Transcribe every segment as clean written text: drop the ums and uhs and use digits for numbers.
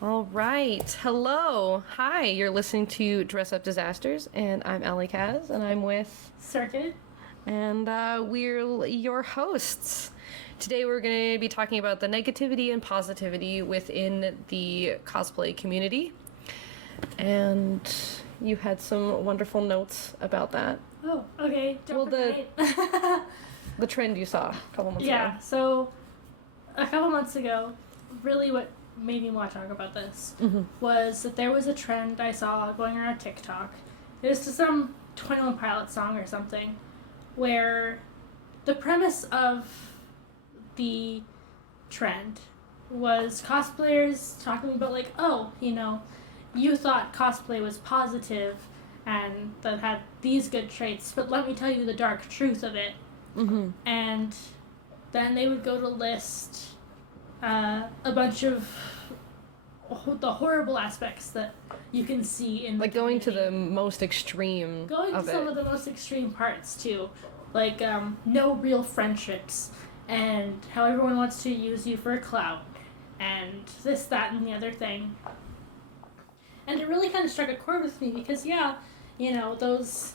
All right. Hello. Hi. You're listening to Dress Up Disasters, and I'm Alycas, and I'm with... Circuit. And we're your hosts. Today we're going to be talking about the negativity and positivity within the cosplay community. And you had some wonderful notes about that. Oh, okay. The trend you saw a couple months ago. Yeah, so a couple months ago, really what made me want to talk about this was that there was a trend I saw going around TikTok. It was to some 21 Pilots song or something, where the premise of the trend was cosplayers talking about, like, oh, you thought cosplay was positive and that had these good traits, but let me tell you the dark truth of it. And then they would go to list a bunch of the horrible aspects that you can see in like going to the most extreme going to some of the most extreme parts too, like no real friendships and how everyone wants to use you for clout and this, that, and the other thing. And it really kind of struck a chord with me because those,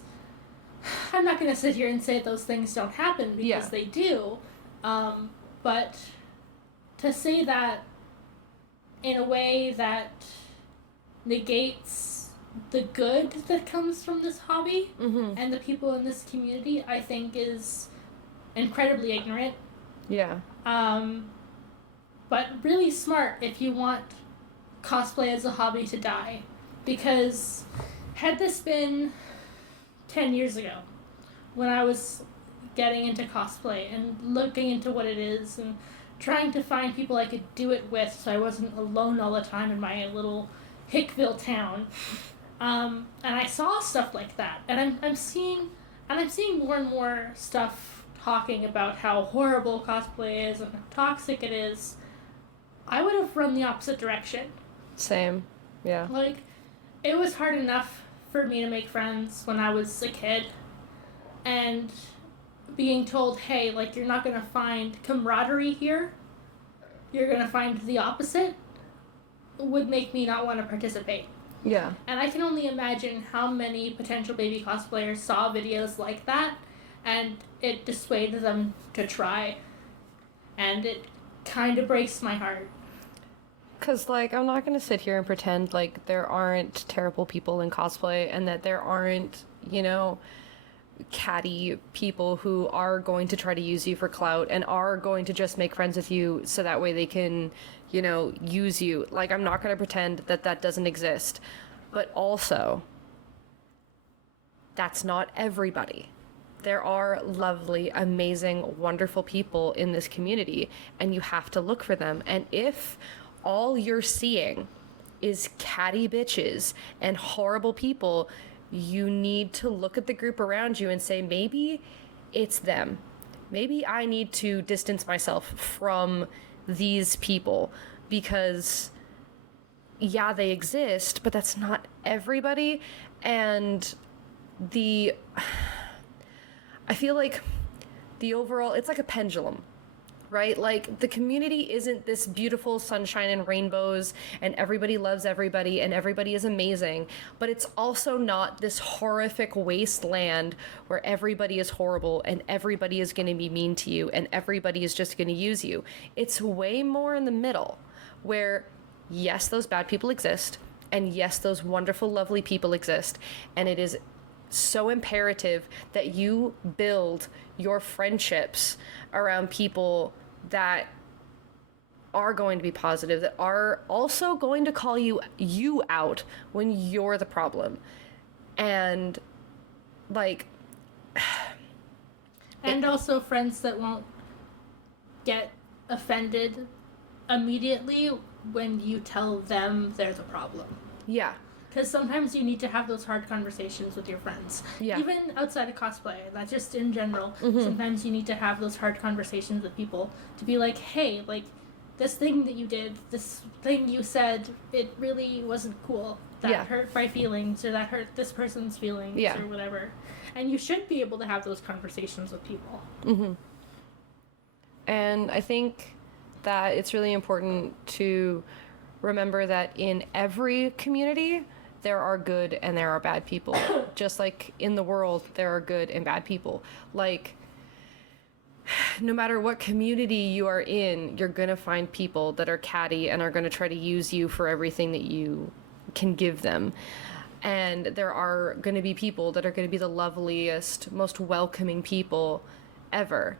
I'm not going to sit here and say those things don't happen because they do, but to say that in a way that negates the good that comes from this hobby and the people in this community, I think is incredibly ignorant. Yeah. But really smart if you want cosplay as a hobby to die. Because had this been 10 years ago, when I was getting into cosplay and looking into what it is and trying to find people I could do it with so I wasn't alone all the time in my little Hickville town. And I saw stuff like that. And I'm seeing more and more stuff talking about how horrible cosplay is and how toxic it is. I would have run the opposite direction. Same. Yeah. Like, it was hard enough for me to make friends when I was a kid. And being told, hey, like, you're not going to find camaraderie here, you're going to find the opposite, would make me not want to participate. Yeah. And I can only imagine how many potential baby cosplayers saw videos like that, and it dissuaded them to try. And it kind of breaks my heart. Because, like, I'm not going to sit here and pretend like there aren't terrible people in cosplay and that there aren't, catty people who are going to try to use you for clout and are going to just make friends with you so that way they can, use you. Like, I'm not going to pretend that that doesn't exist. But also, that's not everybody. There are lovely, amazing, wonderful people in this community, and you have to look for them. And if all you're seeing is catty bitches and horrible people, you need to look at the group around you and say, maybe it's them. Maybe I need to distance myself from these people because, yeah, they exist, but that's not everybody. And I feel like the overall, it's like a pendulum, right? Like, the community isn't this beautiful sunshine and rainbows and everybody loves everybody and everybody is amazing, but it's also not this horrific wasteland where everybody is horrible and everybody is going to be mean to you and everybody is just going to use you. It's way more in the middle where, yes, those bad people exist, and yes, those wonderful, lovely people exist, and it is so imperative that you build your friendships around people that are going to be positive, that are also going to call you out when you're the problem. And, like... and also friends that won't get offended immediately when you tell them they're the problem. Yeah. Because sometimes you need to have those hard conversations with your friends. Yeah. Even outside of cosplay, not just in general. Sometimes you need to have those hard conversations with people to be like, hey, like, this thing that you did, this thing you said, it really wasn't cool. That hurt my feelings, or that hurt this person's feelings, or whatever. And you should be able to have those conversations with people. And I think that it's really important to remember that in every community, there are good and there are bad people. Just like in the world, there are good and bad people. Like, no matter what community you are in, you're going to find people that are catty and are going to try to use you for everything that you can give them. And there are going to be people that are going to be the loveliest, most welcoming people ever.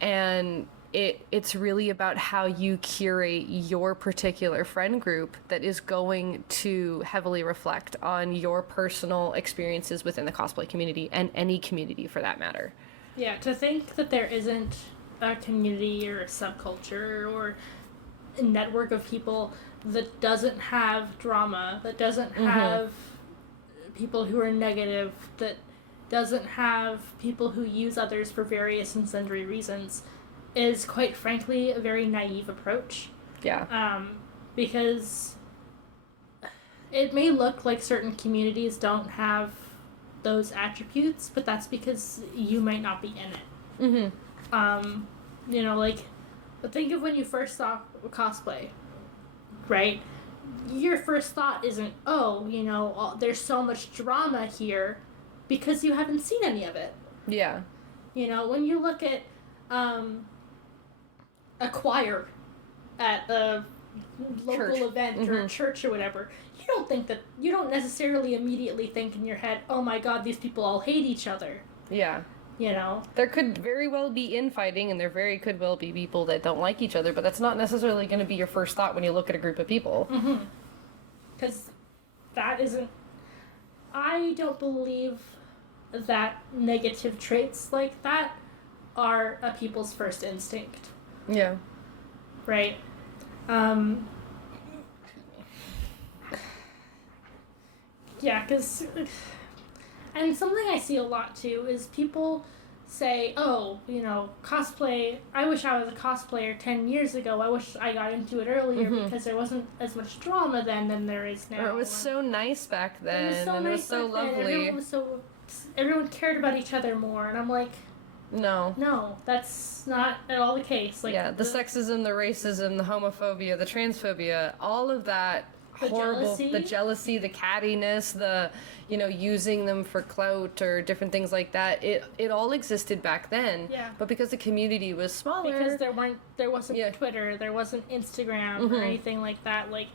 And it's really about how you curate your particular friend group that is going to heavily reflect on your personal experiences within the cosplay community and any community for that matter. Yeah, to think that there isn't a community or a subculture or a network of people that doesn't have drama, that doesn't have people who are negative, that doesn't have people who use others for various and sundry reasons, is quite frankly a very naive approach. Yeah. Because it may look like certain communities don't have those attributes, but that's because you might not be in it. You know, like, think of when you first saw cosplay, right? Your first thought isn't, oh, you know, there's so much drama here, because you haven't seen any of it. Yeah. You know, when you look at a choir at a local event or a church or whatever, you don't necessarily immediately think in your head, oh my god, these people all hate each other. Yeah. You know? There could very well be infighting, and there very could well be people that don't like each other, but that's not necessarily going to be your first thought when you look at a group of people. Because that isn't... I don't believe that negative traits like that are a people's first instinct. Yeah. Right? Yeah, because... And something I see a lot, too, is people say, oh, you know, cosplay... I wish I was a cosplayer 10 years ago. I wish I got into it earlier because there wasn't as much drama then than there is now. Or it was so nice back then, it was so and nice it was so back then. lovely. Everyone cared about each other more, and I'm like... No, that's not at all the case. Like, yeah, the sexism, the racism, the homophobia, the transphobia, all of that horrible, the jealousy, the cattiness, the, you know, using them for clout or different things like that, it all existed back then. Yeah. But because the community was smaller. Because there wasn't Twitter, there wasn't Instagram or anything like that, like,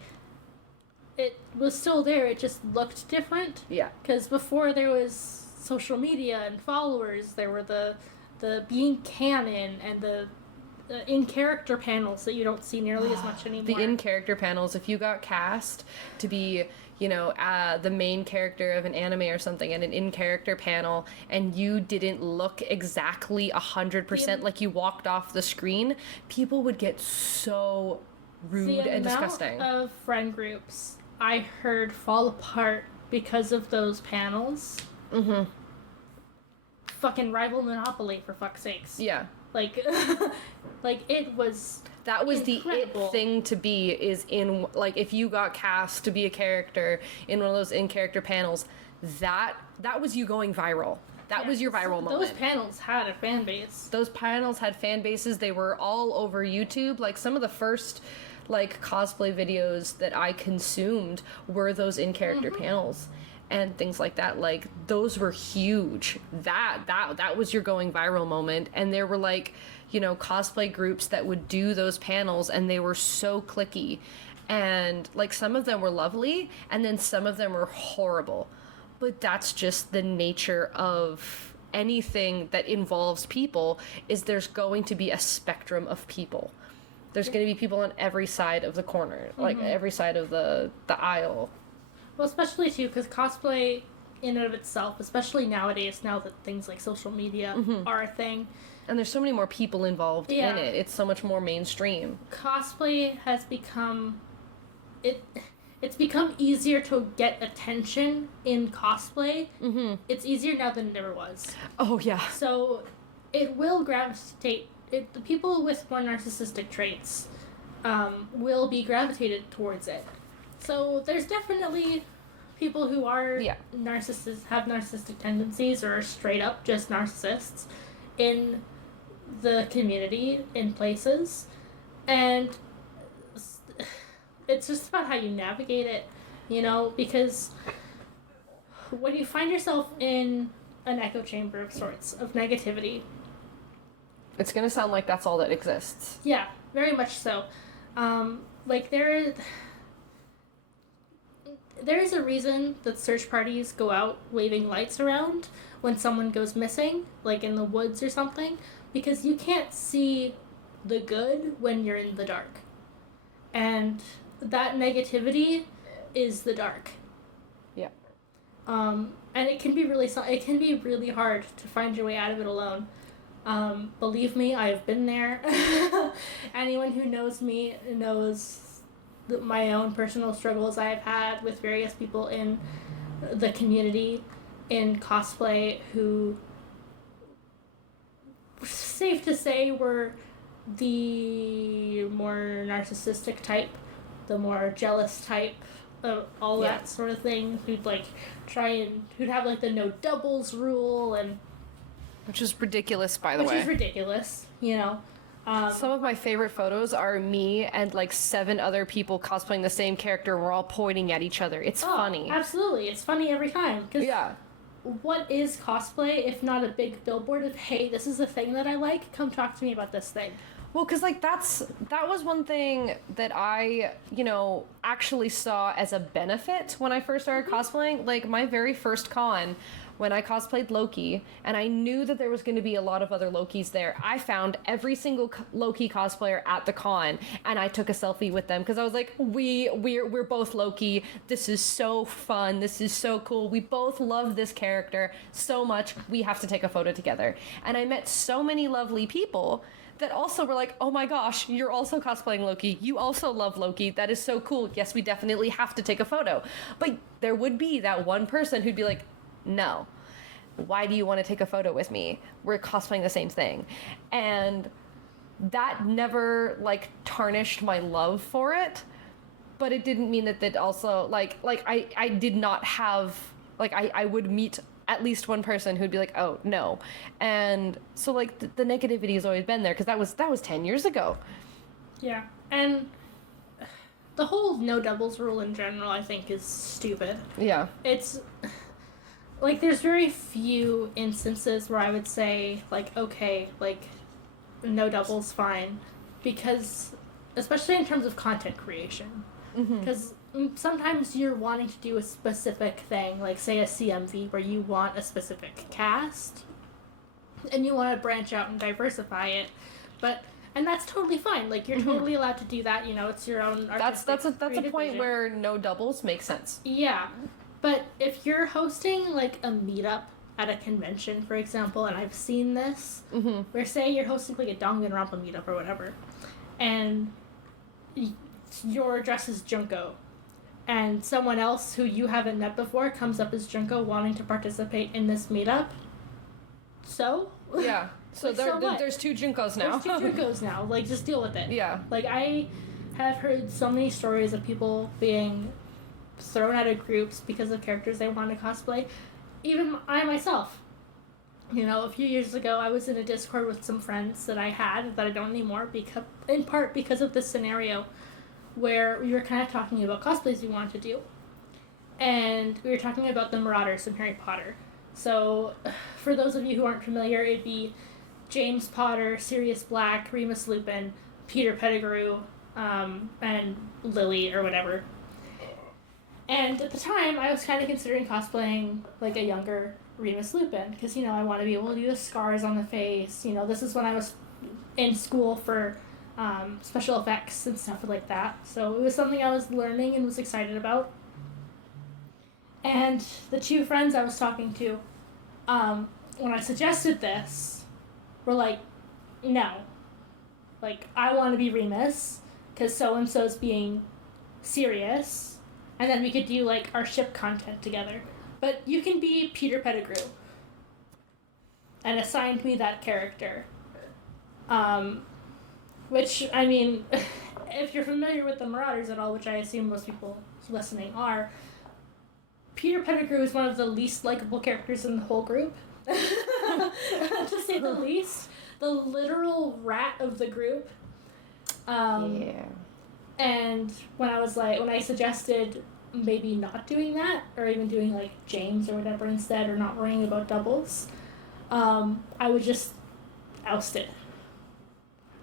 it was still there, it just looked different. Yeah. Because before there was social media and followers, there were the being canon and the in-character panels that you don't see nearly as much anymore. The in-character panels, if you got cast to be, you know, the main character of an anime or something in an in-character panel, and you didn't look exactly 100% like you walked off the screen, people would get so rude and disgusting. The amount of friend groups I heard fall apart because of those panels. Fucking rival Monopoly, for fuck's sakes. Yeah. Like, like, it was... That was incredible. the it thing to be, is in, like, if you got cast to be a character in one of those in-character panels, that was you going viral. That was your viral moment. Those panels had a fan base. Those panels had fan bases. They were all over YouTube. Like, some of the first, like, cosplay videos that I consumed were those in-character panels. And things like that, like, those were huge. That was your going viral moment. And there were, like, you know, cosplay groups that would do those panels, and they were so cliquey. And, like, some of them were lovely, and then some of them were horrible. But that's just the nature of anything that involves people, is there's going to be a spectrum of people. There's going to be people on every side of the corner, like, every side of the aisle. Well, especially, too, because cosplay in and of itself, especially nowadays, now that things like social media are a thing. And there's so many more people involved in it. It's so much more mainstream. Cosplay has become... It's become easier to get attention in cosplay. It's easier now than it ever was. Oh, yeah. So, it will gravitate... the people with more narcissistic traits will be gravitated towards it. So there's definitely people who are narcissists, have narcissistic tendencies, or are straight up just narcissists in the community, in places. And it's just about how you navigate it, you know, because when you find yourself in an echo chamber of sorts of negativity, it's gonna sound like that's all that exists. Yeah, very much so. Like there is a reason that search parties go out waving lights around when someone goes missing, like in the woods or something, because you can't see the good when you're in the dark. And that negativity is the dark. Yeah. And it can be really hard to find your way out of it alone. Believe me, I have been there. Anyone who knows me knows my own personal struggles I have had with various people in the community in cosplay who, safe to say, were the more narcissistic type, the more jealous type, all that sort of thing, who'd have like the no doubles rule, and which is ridiculous, by the way. Which is ridiculous, you know. Some of my favorite photos are me and like 7 other people cosplaying the same character. We're all pointing at each other. It's funny. Absolutely, it's funny every time. 'Cause yeah. What is cosplay if not a big billboard of, hey, this is the thing that I like, come talk to me about this thing. Well, because like that was one thing that I, actually saw as a benefit when I first started cosplaying. Like my very first con, when I cosplayed Loki, and I knew that there was going to be a lot of other Lokis there, I found every single Loki cosplayer at the con, and I took a selfie with them because I was like, we're both Loki. This is so fun. This is so cool. We both love this character so much. We have to take a photo together. And I met so many lovely people that also were like, oh my gosh, you're also cosplaying Loki. You also love Loki. That is so cool. Yes, we definitely have to take a photo. But there would be that one person who'd be like, no, why do you want to take a photo with me? We're cosplaying the same thing. And that never like tarnished my love for it, but it didn't mean that also I did not have, like, I would meet at least one person who'd be like, oh no. And so like the negativity has always been there because that was 10 years ago. Yeah. And the whole no doubles rule in general, I think, is stupid. Yeah. It's like, there's very few instances where I would say, like, okay, like, no doubles, fine. Because, especially in terms of content creation. Because sometimes you're wanting to do a specific thing, like, say, a CMV, where you want a specific cast, and you want to branch out and diversify it. And that's totally fine. Like, you're totally allowed to do that, it's your own artistic That's a point where no doubles makes sense. Yeah. But if you're hosting, like, a meetup at a convention, for example, and I've seen this, where, say, you're hosting, like, a Danganronpa meetup or whatever, and your dress is Junko, and someone else who you haven't met before comes up as Junko wanting to participate in this meetup, so? Yeah. So, there's 2 Junkos now. There's 2 Junkos now. Like, just deal with it. Yeah. Like, I have heard so many stories of people being thrown out of groups because of characters they want to cosplay. Even I myself. A few years ago, I was in a Discord with some friends that I had that I don't anymore, in part because of this scenario where we were kind of talking about cosplays we wanted to do. And we were talking about the Marauders from Harry Potter. So, for those of you who aren't familiar, it'd be James Potter, Sirius Black, Remus Lupin, Peter Pettigrew, and Lily, or whatever. And at the time, I was kind of considering cosplaying, like, a younger Remus Lupin, because, I want to be able to do the scars on the face. This is when I was in school for special effects and stuff like that. So it was something I was learning and was excited about. And the 2 friends I was talking to, when I suggested this, were like, no. Like, I want to be Remus, because so-and-so's being serious. And then we could do, like, our ship content together. But you can be Peter Pettigrew. And assigned me that character. Which, I mean, if you're familiar with the Marauders at all, which I assume most people listening are, Peter Pettigrew is one of the least likable characters in the whole group. To say the least. The literal rat of the group. Yeah. And when I suggested maybe not doing that, or even doing like James or whatever instead, or not worrying about doubles, I was just ousted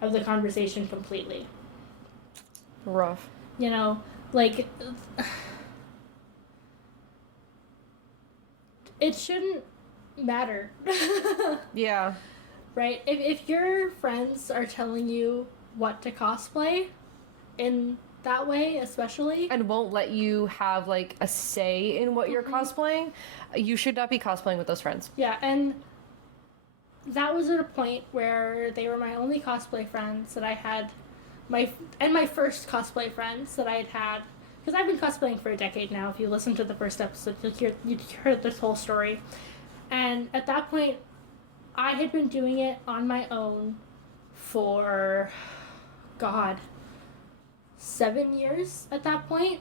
of the conversation completely. Rough. You know, like, it shouldn't matter. Yeah. Right? If your friends are telling you what to cosplay, in that way especially, And won't let you have like a say in what you're cosplaying, you should not be cosplaying with those friends. yeah, and that was at a point where they were my only cosplay friends that I had, my first cosplay friends that I had, because I've been cosplaying for a decade now. If you listen to the first episode, you'd hear this whole story. And at that point, I had been doing it on my own for, God, 7 years at that point.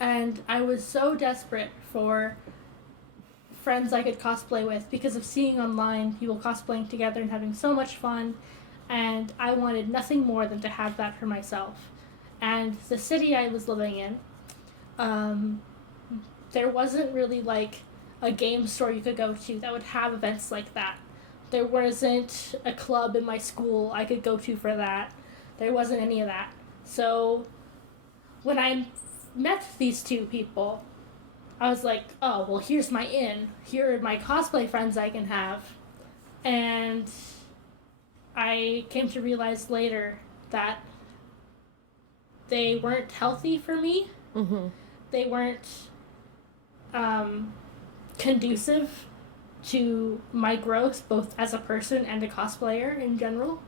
And I was so desperate for friends I could cosplay with because of seeing online people cosplaying together and having so much fun. And I wanted nothing more than to have that for myself. And the city I was living in, there wasn't really like a game store you could go to that would have events like that. There wasn't a club in my school I could go to for that. There wasn't any of that. So when I met these two people, I was like, oh, well, here's my in. Here are my cosplay friends I can have. And I came to realize later that they weren't healthy for me. Mm-hmm. They weren't conducive to my growth, both as a person and a cosplayer in general.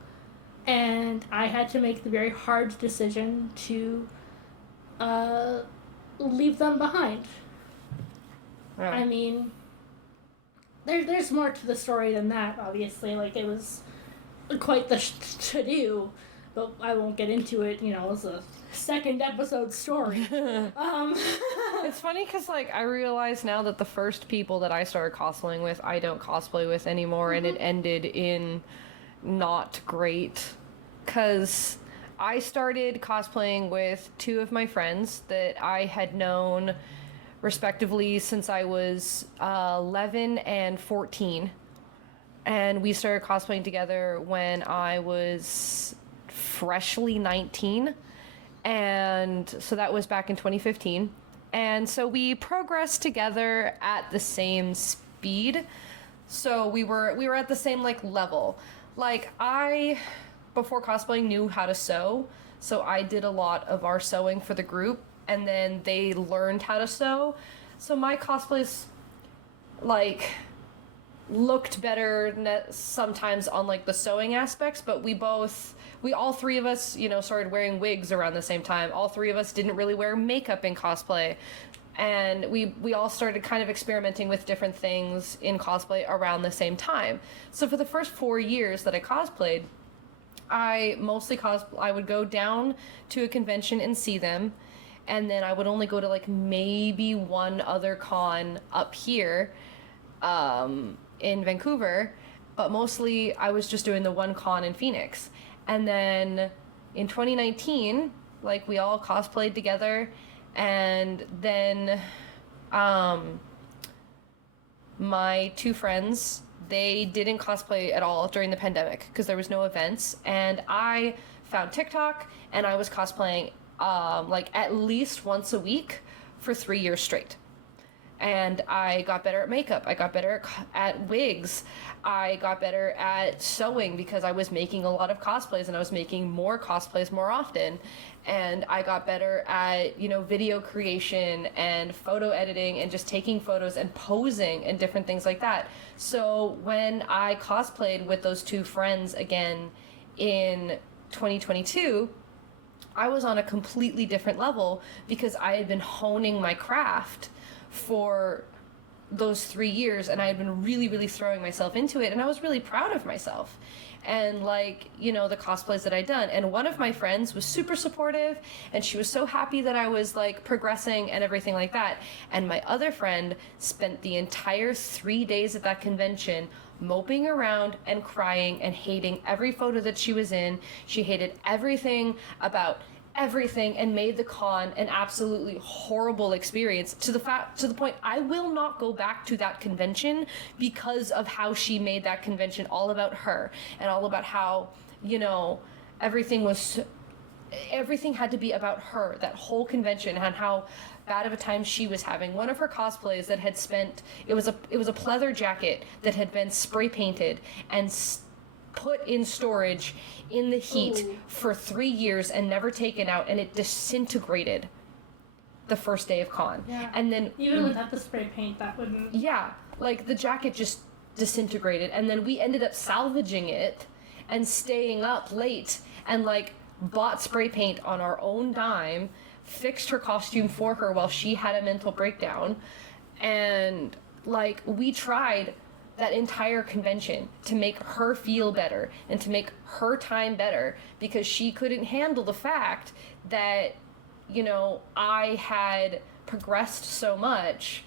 And I had to make the very hard decision to leave them behind. Yeah. I mean, there's more to the story than that, obviously. Like, it was quite the to-do, but I won't get into it. You know, it's a second episode story. It's funny because, like, I realize now that the first people that I started cosplaying with, I don't cosplay with anymore, and it ended in not great. Because I started cosplaying with two of my friends that I had known respectively since I was 11 and 14. And we started cosplaying together when I was freshly 19. And so that was back in 2015. And so we progressed together at the same speed. So we were at the same like level. Like I, before cosplaying, knew how to sew. So I did a lot of our sewing for the group, and then they learned how to sew. So my cosplays like looked better sometimes on like the sewing aspects, but we all three of us, you know, started wearing wigs around the same time. All three of us didn't really wear makeup in cosplay. And we all started kind of experimenting with different things in cosplay around the same time. So for the first 4 years that I cosplayed, I mostly I would go down to a convention and see them, and then I would only go to like maybe one other con up here in Vancouver, but mostly I was just doing the one con in Phoenix. And then in 2019, like we all cosplayed together, and then my two friends, they didn't cosplay at all during the pandemic because there was no events, and I found TikTok and I was cosplaying like at least once a week for 3 years straight. And I got better at makeup. I got better at wigs. I got better at sewing because I was making a lot of cosplays, and I was making more cosplays more often. And I got better at, you know, video creation and photo editing and just taking photos and posing and different things like that. So when I cosplayed with those two friends again in 2022, I was on a completely different level because I had been honing my craft for those 3 years, and I had been really, really throwing myself into it, and I was really proud of myself. And like, you know, the cosplays that I'd done. And one of my friends was super supportive, and she was so happy that I was like progressing and everything like that. And my other friend spent the entire 3 days at that convention moping around and crying and hating every photo that she was in. She hated everything about everything and made the con an absolutely horrible experience to the point I will not go back to that convention because of how she made that convention all about her and all about how, you know, everything had to be about her, that whole convention, and how bad of a time she was having. One of her cosplays that had spent, it was a pleather jacket that had been spray painted and put in storage in the heat for 3 years and never taken out, and it disintegrated the first day of con. Yeah. And then even without the spray paint, that wouldn't. Yeah, like the jacket just disintegrated, and then we ended up salvaging it and staying up late and like bought spray paint on our own dime, fixed her costume for her while she had a mental breakdown, and like we tried that entire convention to make her feel better and to make her time better, because she couldn't handle the fact that, you know, I had progressed so much,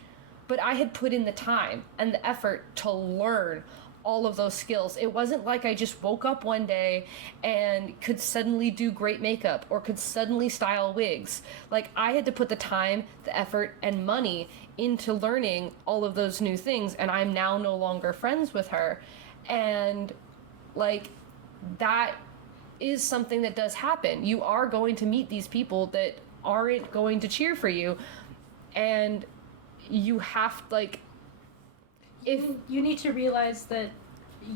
but I had put in the time and the effort to learn all of those skills. It wasn't like I just woke up one day and could suddenly do great makeup or could suddenly style wigs. Like, I had to put the time, the effort, and money into learning all of those new things, and I'm now no longer friends with her. And like, that is something that does happen. You are going to meet these people that aren't going to cheer for you, and you have, like, if you need to realize that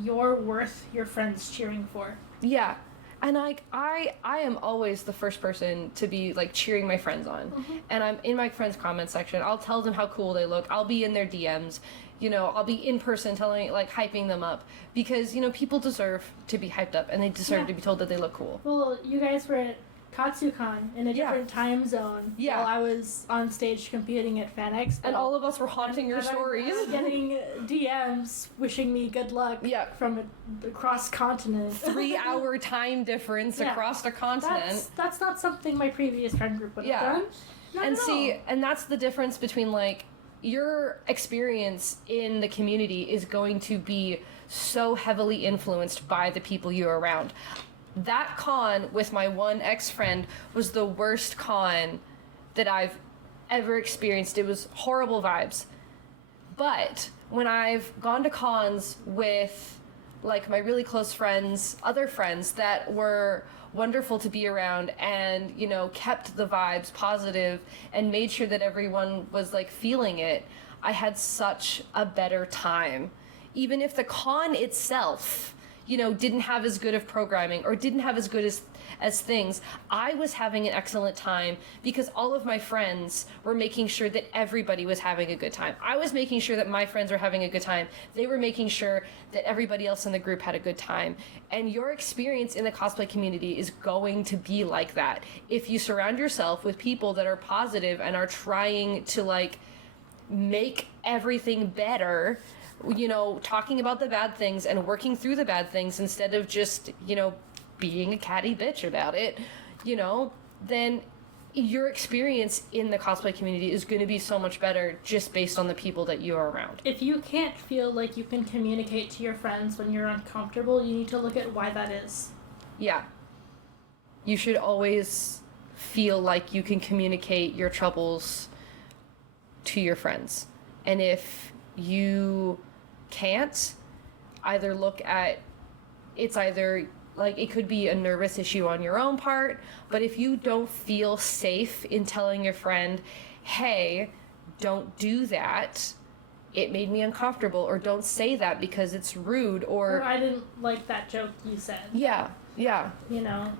you're worth your friends cheering for. Yeah. And like I am always the first person to be like cheering my friends on. Mm-hmm. And I'm in my friends' comment section. I'll tell them how cool they look. I'll be in their DMs. You know, I'll be in person telling, like, hyping them up, because, you know, people deserve to be hyped up and they deserve to be told that they look cool. Well, you guys were at KatsuCon in a different time zone while I was on stage competing at Fan Expo. And all of us were haunting your stories. Getting DMs wishing me good luck from across continent. 3-hour time difference across a continent. That's not something my previous friend group would have done. And see, and that's the difference between, like, your experience in the community is going to be so heavily influenced by the people you're around. That con with my one ex-friend was the worst con that I've ever experienced. It was horrible vibes. But when I've gone to cons with, like, my really close friends, other friends that were wonderful to be around and, you know, kept the vibes positive and made sure that everyone was, like, feeling it, I had such a better time. Even if the con itself, you know, didn't have as good of programming or didn't have as good as things, I was having an excellent time because all of my friends were making sure that everybody was having a good time. I was making sure that my friends were having a good time. They were making sure that everybody else in the group had a good time. And your experience in the cosplay community is going to be like that. If you surround yourself with people that are positive and are trying to, like, make everything better, you know, talking about the bad things and working through the bad things instead of just, you know, being a catty bitch about it, you know, then your experience in the cosplay community is going to be so much better just based on the people that you are around. If you can't feel like you can communicate to your friends when you're uncomfortable, you need to look at why that is. Yeah. You should always feel like you can communicate your troubles to your friends. And if you can't, either look at, it's either, like, it could be a nervous issue on your own part, but if you don't feel safe in telling your friend, hey, don't do that, it made me uncomfortable, or don't say that because it's rude, or I didn't like that joke you said. Yeah. You know?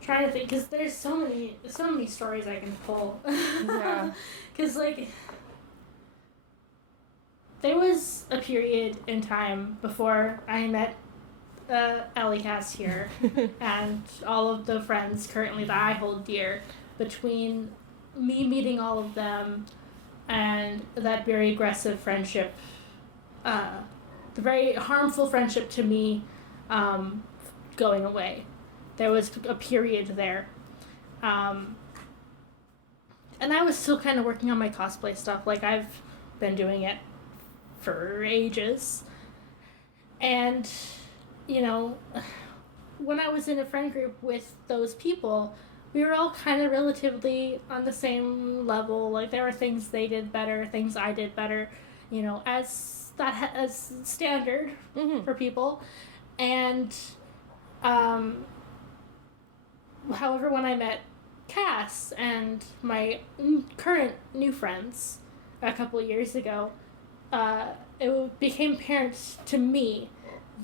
Trying to think, because there's so many stories I can pull. Yeah. Because, like, there was a period in time before I met Alycas here and all of the friends currently that I hold dear, between me meeting all of them and that very aggressive friendship, the very harmful friendship to me, going away. There was a period there. and I was still kind of working on my cosplay stuff. Like, I've been doing it for ages. And, you know, when I was in a friend group with those people, we were all kind of relatively on the same level. Like, there were things they did better, things I did better, you know, as standard for people. And, however, when I met Cass and my current new friends a couple of years ago, it became apparent to me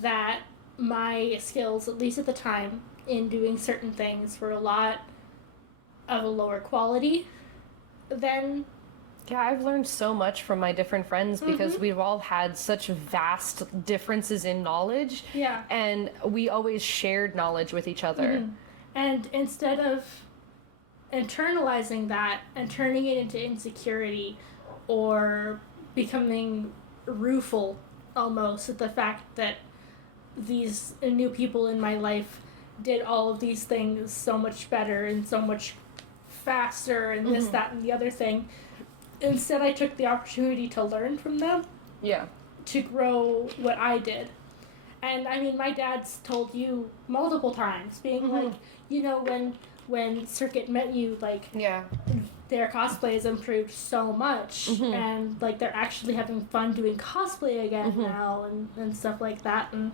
that my skills, at least at the time, in doing certain things were a lot of a lower quality than... Yeah, I've learned so much from my different friends because we've all had such vast differences in knowledge. Yeah. And we always shared knowledge with each other. And instead of internalizing that and turning it into insecurity or becoming rueful almost at the fact that these new people in my life did all of these things so much better and so much faster and this, that, and the other thing. Instead, I took the opportunity to learn from them. Yeah. To grow what I did. And, I mean, my dad's told you multiple times, being like, you know, when Circuit met you, like, their cosplay has improved so much, and, like, they're actually having fun doing cosplay again now, and stuff like that. And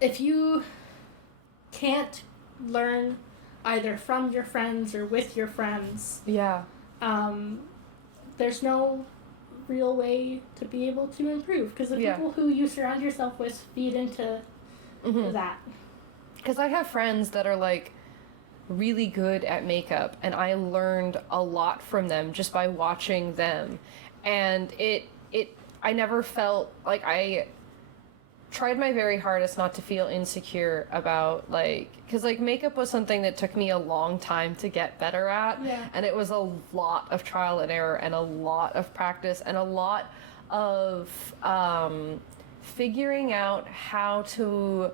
if you can't learn either from your friends or with your friends, there's no real way to be able to improve, because the people who you surround yourself with feed into that. Because I have friends that are like really good at makeup, and I learned a lot from them just by watching them, and I never felt like I tried my very hardest not to feel insecure about, like, because, like, makeup was something that took me a long time to get better at, and it was a lot of trial and error and a lot of practice and a lot of figuring out how to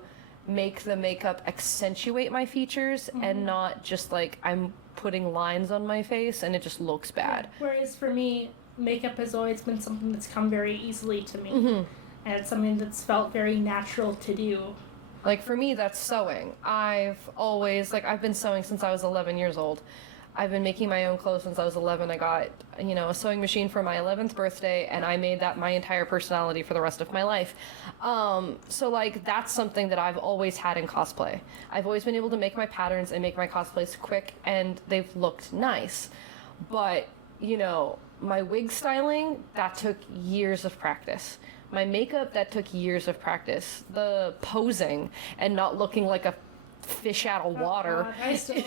make the makeup accentuate my features and not just, like, I'm putting lines on my face and it just looks bad. Whereas for me, makeup has always been something that's come very easily to me. And it's something that's felt very natural to do. Like, for me, that's sewing. I've always, like, I've been sewing since I was 11 years old. I've been making my own clothes since I was 11. I got, you know, a sewing machine for my 11th birthday, and I made that my entire personality for the rest of my life. So, like, that's something that I've always had in cosplay. I've always been able to make my patterns and make my cosplays quick, and they've looked nice. But, you know, my wig styling, that took years of practice. My makeup, that took years of practice. The posing and not looking like a fish out of water. God, I still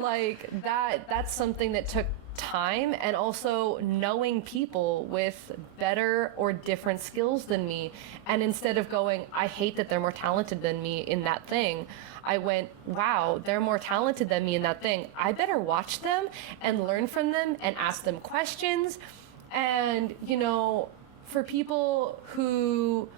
like, that's something that took time, and also knowing people with better or different skills than me. And instead of going, I hate that they're more talented than me in that thing, I went, wow, they're more talented than me in that thing. I better watch them and learn from them and ask them questions. And, you know, for people who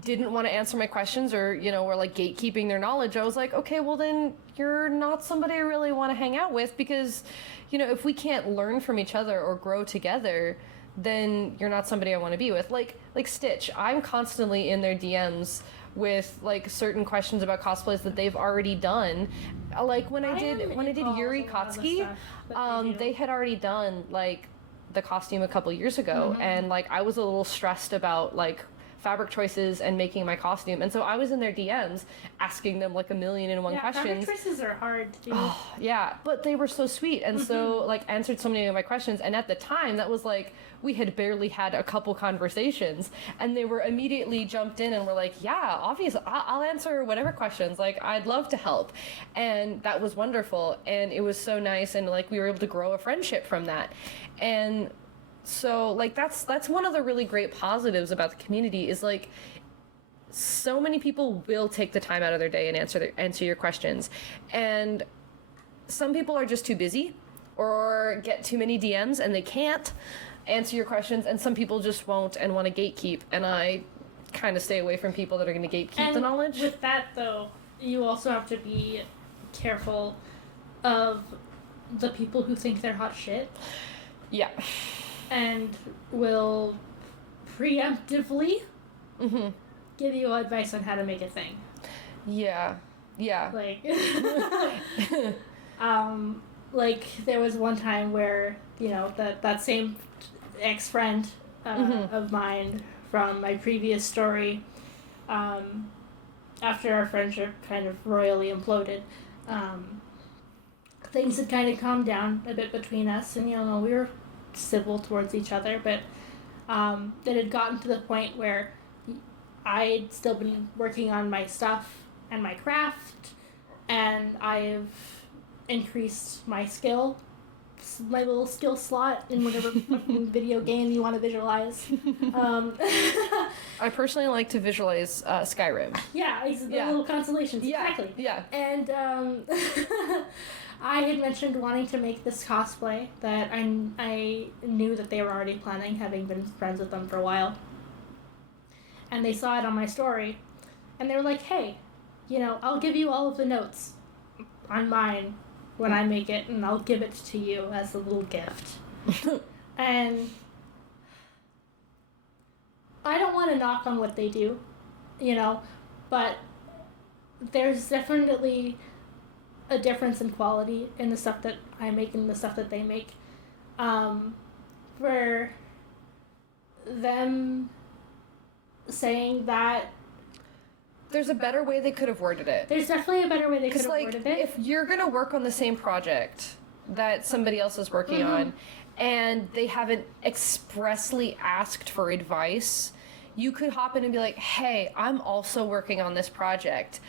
didn't want to answer my questions, or, you know, were like gatekeeping their knowledge, I was like, okay, well then you're not somebody I really want to hang out with, because, you know, if we can't learn from each other or grow together, then you're not somebody I want to be with. Like Stitch, I'm constantly in their DMs with, like, certain questions about cosplays that they've already done. Like when I did Yuri Kotsky, they had already done, like, the costume a couple years ago, and, like, I was a little stressed about, like, fabric choices and making my costume, and so I was in their DMs asking them, like, 1,000,001 questions. Fabric choices are hard to do. Oh, yeah, but they were so sweet, and so, like, answered so many of my questions, and at the time, that was, like, we had barely had a couple conversations, and they were immediately jumped in and were like, yeah, obviously, I'll answer whatever questions, like, I'd love to help, and that was wonderful, and it was so nice, and, like, we were able to grow a friendship from that, and so, like, that's one of the really great positives about the community, is, like, so many people will take the time out of their day and answer your questions, and some people are just too busy or get too many DMs and they can't answer your questions, and some people just won't and want to gatekeep, and I kind of stay away from people that are going to gatekeep the knowledge. With that, though, you also have to be careful of the people who think they're hot shit. Yeah. And will preemptively Mm-hmm. give you advice on how to make a thing. Yeah. Yeah. Like, like there was one time where, you know, that same ex-friend of mine from my previous story, after our friendship kind of royally imploded, things had kind of calmed down a bit between us, and, you know, we were civil towards each other, but it had gotten to the point where I'd still been working on my stuff and my craft, and I've increased my skill, my little skill slot in whatever fucking video game you want to visualize. I personally like to visualize Skyrim. Yeah, the little constellations, exactly. Yeah. And I had mentioned wanting to make this cosplay that I knew that they were already planning, having been friends with them for a while. And they saw it on my story, and they were like, hey, you know, I'll give you all of the notes on mine when I make it, and I'll give it to you as a little gift. And I don't want to knock on what they do, you know, but there's definitely a difference in quality in the stuff that I make and the stuff that they make. For them saying that There's a better way they could have worded it. there's definitely a better way they could have worded it. If you're gonna work on the same project that somebody else is working on, and they haven't expressly asked for advice, you could hop in and be like, "Hey, I'm also working on this project.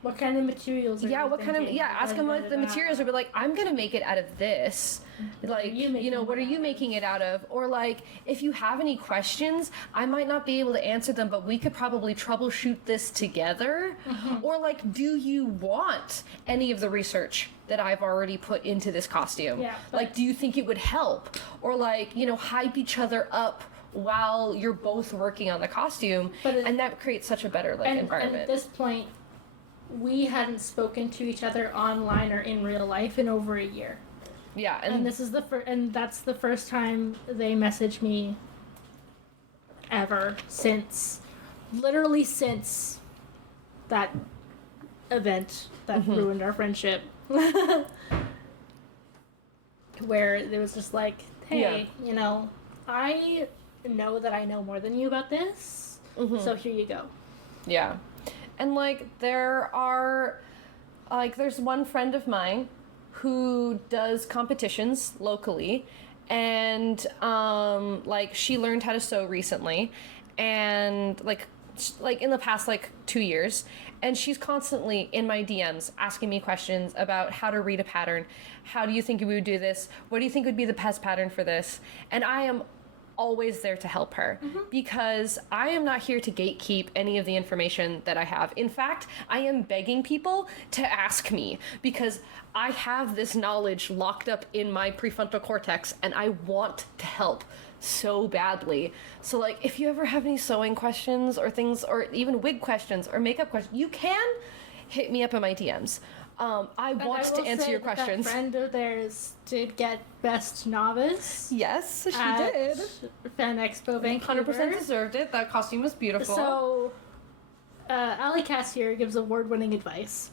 What kind of materials are you What kind of thinking? ask them what the materials are, but like, I'm gonna make it out of this. Like, you know, what are you making it out of? Or like, if you have any questions, I might not be able to answer them, but we could probably troubleshoot this together. Or like, do you want any of the research that I've already put into this costume? Yeah, like, do you think it would help? Or like, you know, hype each other up while you're both working on the costume, and that creates such a better environment. And at this point, we hadn't spoken to each other online or in real life in over a year. Yeah, and this is and that's the first time they messaged me ever literally since that event that ruined our friendship. Where it was just like, hey, you know, I know that I know more than you about this, so here you go. Yeah. And, like, there's one friend of mine who does competitions locally, and, like, she learned how to sew recently, and, like, in the past, 2 years, and she's constantly in my DMs asking me questions about how to read a pattern. How do you think we would do this? What do you think would be the best pattern for this? And I am always there to help her, because I am not here to gatekeep any of the information that I have. In fact, I am begging people to ask me, because I have this knowledge locked up in my prefrontal cortex, and I want to help so badly. So like, if you ever have any sewing questions or things, or even wig questions or makeup questions, you can hit me up in my DMs. I want to answer your questions. That friend of theirs did get Best Novice. Yes, she at did. Fan Expo Vancouver. 100% deserved it. That costume was beautiful. So, Alycas here gives award-winning advice.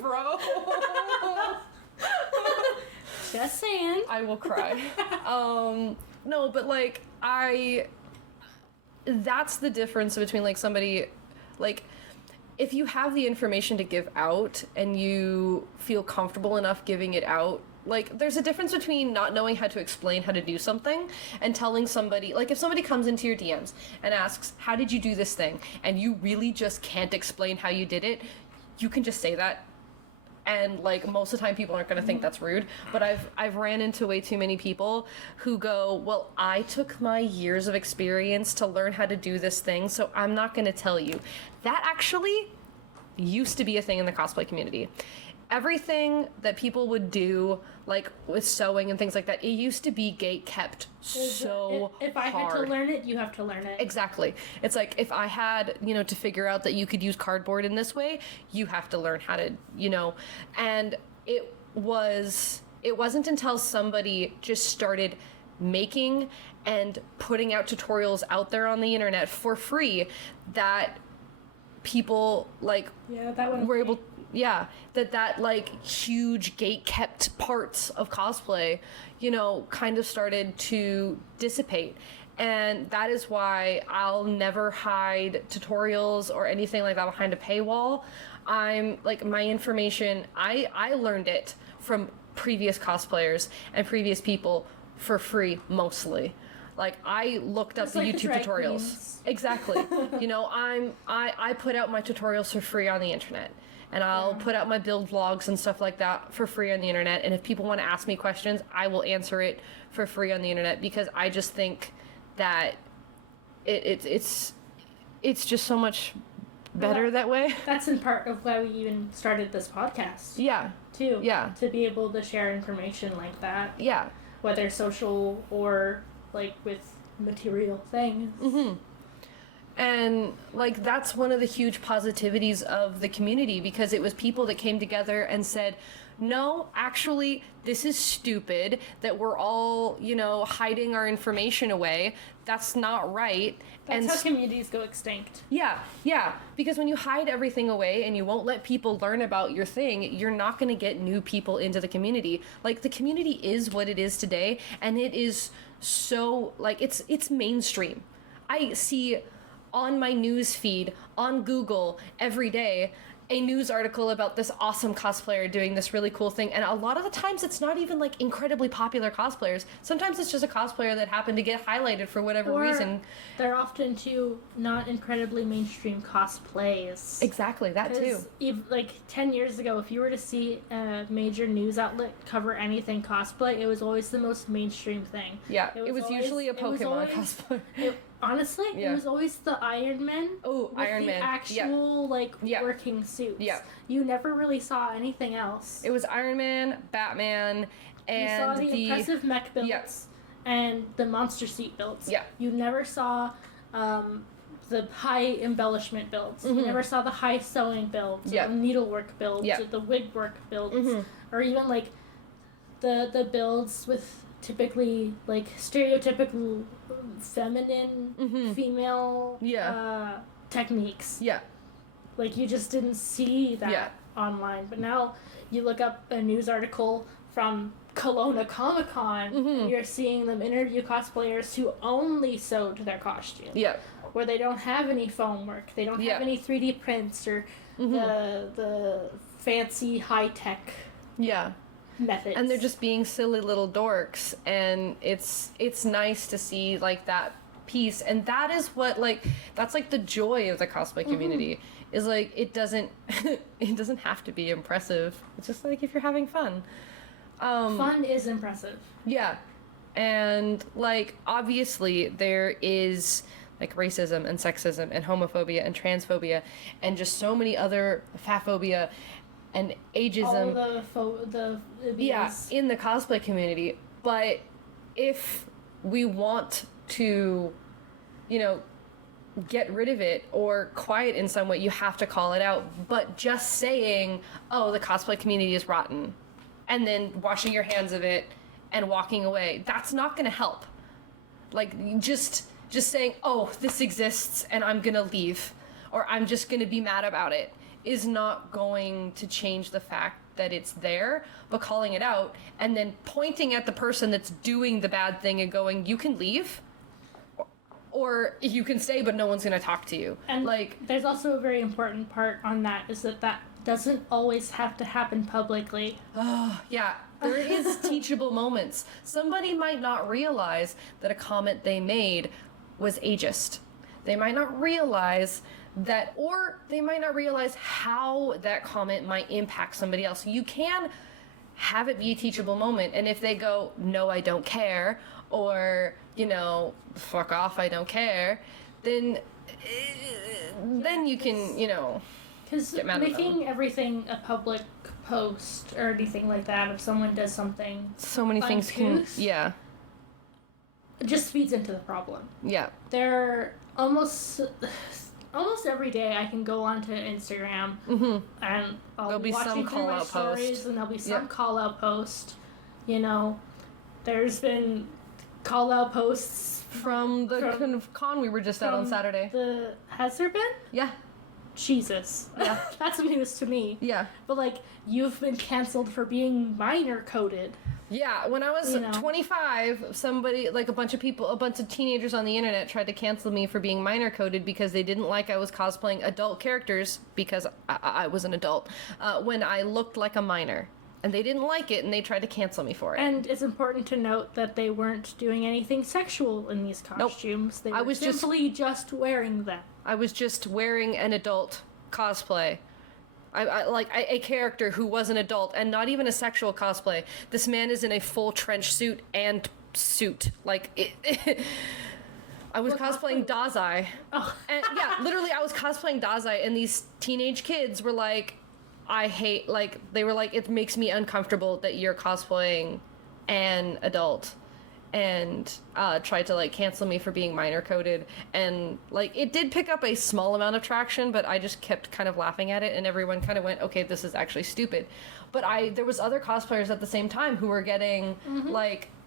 Bro. Just saying. I will cry. No, but like, that's the difference between like somebody, like, if you have the information to give out and you feel comfortable enough giving it out, like, there's a difference between not knowing how to explain how to do something and telling somebody, like, if somebody comes into your DMs and asks, how did you do this thing? And you really just can't explain how you did it, you can just say that. And like, most of the time people aren't going to think that's rude, but I've ran into way too many people who go, well, I took my years of experience to learn how to do this thing, so I'm not going to tell you. That actually used to be a thing in the cosplay community. everything that people would do, like with sewing and things like that, it used to be gate kept so if I had to hard. learn it, you have to learn it. Exactly. It's like if I had, to figure out that you could use cardboard in this way, you have to learn how to, and it wasn't until somebody just started making and putting out tutorials out there on the internet for free that people were able, that like huge gate kept parts of cosplay, kind of started to dissipate. And that is why I'll never hide tutorials or anything like that behind a paywall. I'm like, my information, I learned it from previous cosplayers and previous people for free mostly. Like, I looked up the YouTube tutorials. Exactly. I put out my tutorials for free on the internet. And I'll put out my build vlogs and stuff like that for free on the internet. And if people want to ask me questions, I will answer it for free on the internet, because I just think that it's just so much better that way. That's in part of why we even started this podcast. Yeah. Too. Yeah. To be able to share information like that. Yeah. Whether social or like with material things. Mm-hmm. And like, that's one of the huge positivities of the community, because it was people that came together and said, no, actually, this is stupid that we're all, hiding our information away. That's not right. That's how communities go extinct. Yeah, because when you hide everything away and you won't let people learn about your thing, you're not going to get new people into the community. Like, the community is what it is today, and it is so, like, it's mainstream. I see on my news feed on Google every day a news article about this awesome cosplayer doing this really cool thing, and a lot of the times it's not even like incredibly popular cosplayers. Sometimes it's just a cosplayer that happened to get highlighted for whatever reason. They're often too not incredibly mainstream cosplays. Exactly, that too. Like 10 years ago, if you were to see a major news outlet cover anything cosplay, it was always the most mainstream thing. Yeah, it was usually a Pokemon cosplay. Honestly, it was always the Iron Man. Oh, Iron Man. Actual, working suits. Yeah. You never really saw anything else. It was Iron Man, Batman, and you saw the impressive mech builds and the monster suit builds. Yeah. You never saw the high embellishment builds. Mm-hmm. You never saw the high sewing builds, or the needlework builds, or the wig work builds, or even like the builds with typically like stereotypical feminine female techniques. Yeah. Like, you just didn't see that online. But now you look up a news article from Kelowna Comic-Con, and you're seeing them interview cosplayers who only sewed their costume. Yeah. Where they don't have any foam work, they don't have any 3D prints or the fancy high-tech methods. And they're just being silly little dorks, and it's nice to see like that piece. And that is what, like, that's like the joy of the cosplay community, is like, it doesn't have to be impressive. It's just like, if you're having fun. Fun is impressive. Yeah. And like, obviously there is like racism and sexism and homophobia and transphobia and just so many other fatphobia and ageism. All the in the cosplay community. But if we want to, get rid of it or quiet in some way, you have to call it out. But just saying, oh, the cosplay community is rotten, and then washing your hands of it and walking away, that's not going to help. Like, just saying, oh, this exists and I'm going to leave, or I'm just going to be mad about it, is not going to change the fact that it's there. But calling it out and then pointing at the person that's doing the bad thing and going, you can leave, or you can stay, but no one's going to talk to you. And there's also a very important part on that, is that doesn't always have to happen publicly. Oh, yeah. There is teachable moments. Somebody might not realize that a comment they made was ageist. They might not realize that, or they might not realize how that comment might impact somebody else. You can have it be a teachable moment, and if they go, no, I don't care, or, fuck off, I don't care, then you can, because making everything a public post or anything like that, if someone does something, So many things can... uncouth, Yeah. it just feeds into the problem. Yeah. There almost every day I can go onto Instagram and I'll There'll be be some watching through my call-out stories post. and there'll be some Yeah. call out post. You know, there's been call out posts From the kind of con we were just at on from Saturday. Has there been? Yeah. Jesus. Yeah. That's news to me. Yeah. But like, you've been canceled for being minor coded. Yeah, when I was You know. 25, somebody, like a bunch of teenagers on the internet tried to cancel me for being minor coded because they didn't like I was cosplaying adult characters because I was an adult when I looked like a minor. And they didn't like it and they tried to cancel me for it. And it's important to note that they weren't doing anything sexual in these costumes. They were I was simply just wearing them. I was just wearing an adult cosplay. A character who was an adult and not even a sexual cosplay. This man is in a full trench suit and suit. I was cosplaying Dazai. Oh. And yeah, literally I was cosplaying Dazai and these teenage kids were like, they were like, it makes me uncomfortable that you're cosplaying an adult. And tried to cancel me for being minor coded, and it did pick up a small amount of traction, but I just kept kind of laughing at it, and everyone kind of went, okay, this is actually stupid. But there was other cosplayers at the same time who were getting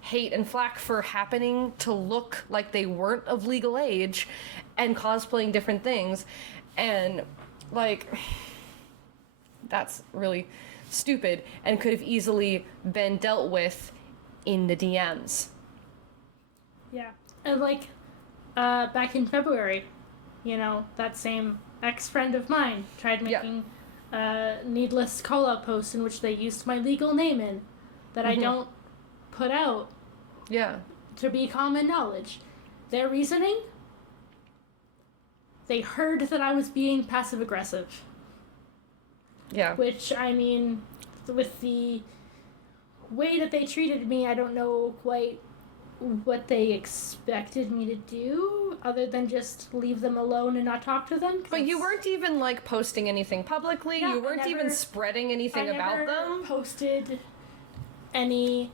hate and flack for happening to look like they weren't of legal age and cosplaying different things, and that's really stupid and could have easily been dealt with in the DMs. Yeah. And back in February, that same ex-friend of mine tried making a needless call-out post in which they used my legal name in that I don't put out to be common knowledge. Their reasoning? They heard that I was being passive-aggressive. Yeah. Which, I mean, with the way that they treated me, I don't know quite what they expected me to do other than just leave them alone and not talk to them. But you weren't even posting anything publicly. Yeah, you weren't even spreading anything about them. Posted anything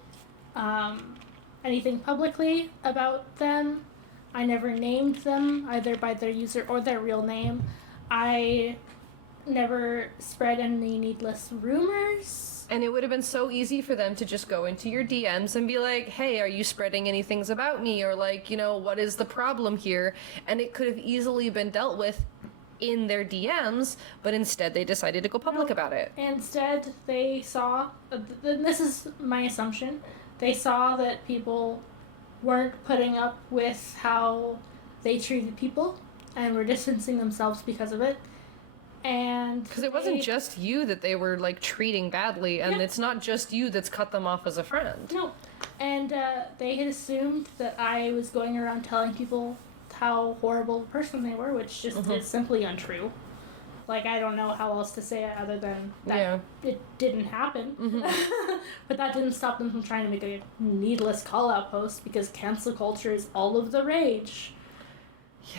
publicly about them. I never named them either by their user or their real name. I never spread any needless rumors. And it would have been so easy for them to just go into your DMs and be like, hey, are you spreading any things about me? Or what is the problem here? And it could have easily been dealt with in their DMs, but instead they decided to go public about it. Instead, they saw, and this is my assumption, they saw that people weren't putting up with how they treated people and were distancing themselves because of it. And because it wasn't just you that they were treating badly, and it's not just you that's cut them off as a friend. No, and they had assumed that I was going around telling people how horrible a person they were, which just is simply untrue. I don't know how else to say it other than that it didn't happen. But that didn't stop them from trying to make a needless call-out post because cancel culture is all of the rage.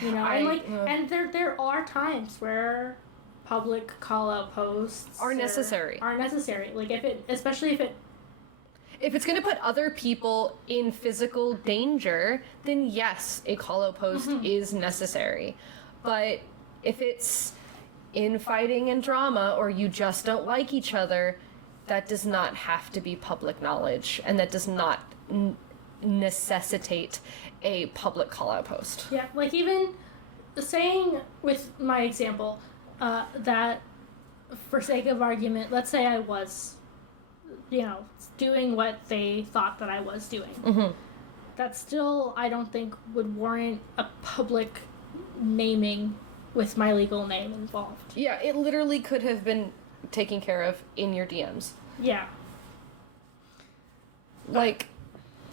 Yeah, and there are times where public call-out posts are necessary. Especially if it's going to put other people in physical danger, then yes, a call-out post is necessary. But if it's infighting and drama, or you just don't like each other, that does not have to be public knowledge, and that does not necessitate a public call-out post. Yeah, even saying with my example, that for sake of argument, let's say I was, doing what they thought that I was doing. That still, I don't think, would warrant a public naming with my legal name involved. Yeah, it literally could have been taken care of in your DMs. Yeah. I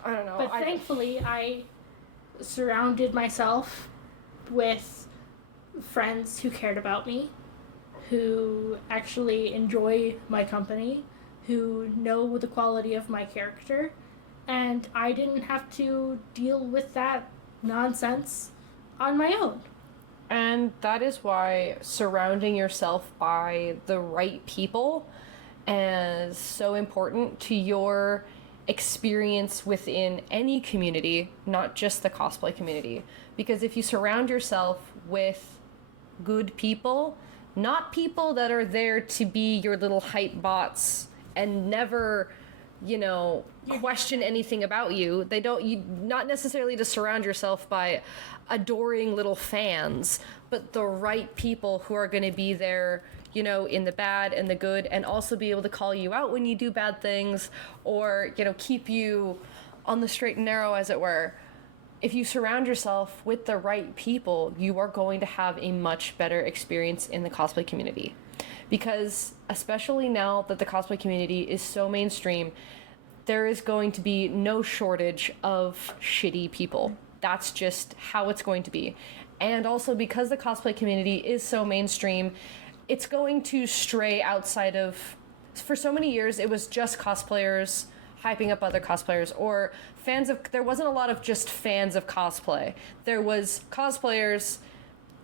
don't know. But thankfully, I surrounded myself with friends who cared about me, who actually enjoy my company, who know the quality of my character, and I didn't have to deal with that nonsense on my own. And that is why surrounding yourself by the right people as so important to your experience within any community, not just the cosplay community. Because if you surround yourself with good people, not people that are there to be your little hype bots and never, question anything about you. Not necessarily to surround yourself by adoring little fans, but the right people who are going to be there, in the bad and the good, and also be able to call you out when you do bad things, or, keep you on the straight and narrow, as it were. If you surround yourself with the right people, you are going to have a much better experience in the cosplay community. Because especially now that the cosplay community is so mainstream, there is going to be no shortage of shitty people. That's just how it's going to be. And also because the cosplay community is so mainstream, it's going to stray outside of... For so many years, it was just cosplayers hyping up other cosplayers, or fans of... There wasn't a lot of just fans of cosplay. There was cosplayers,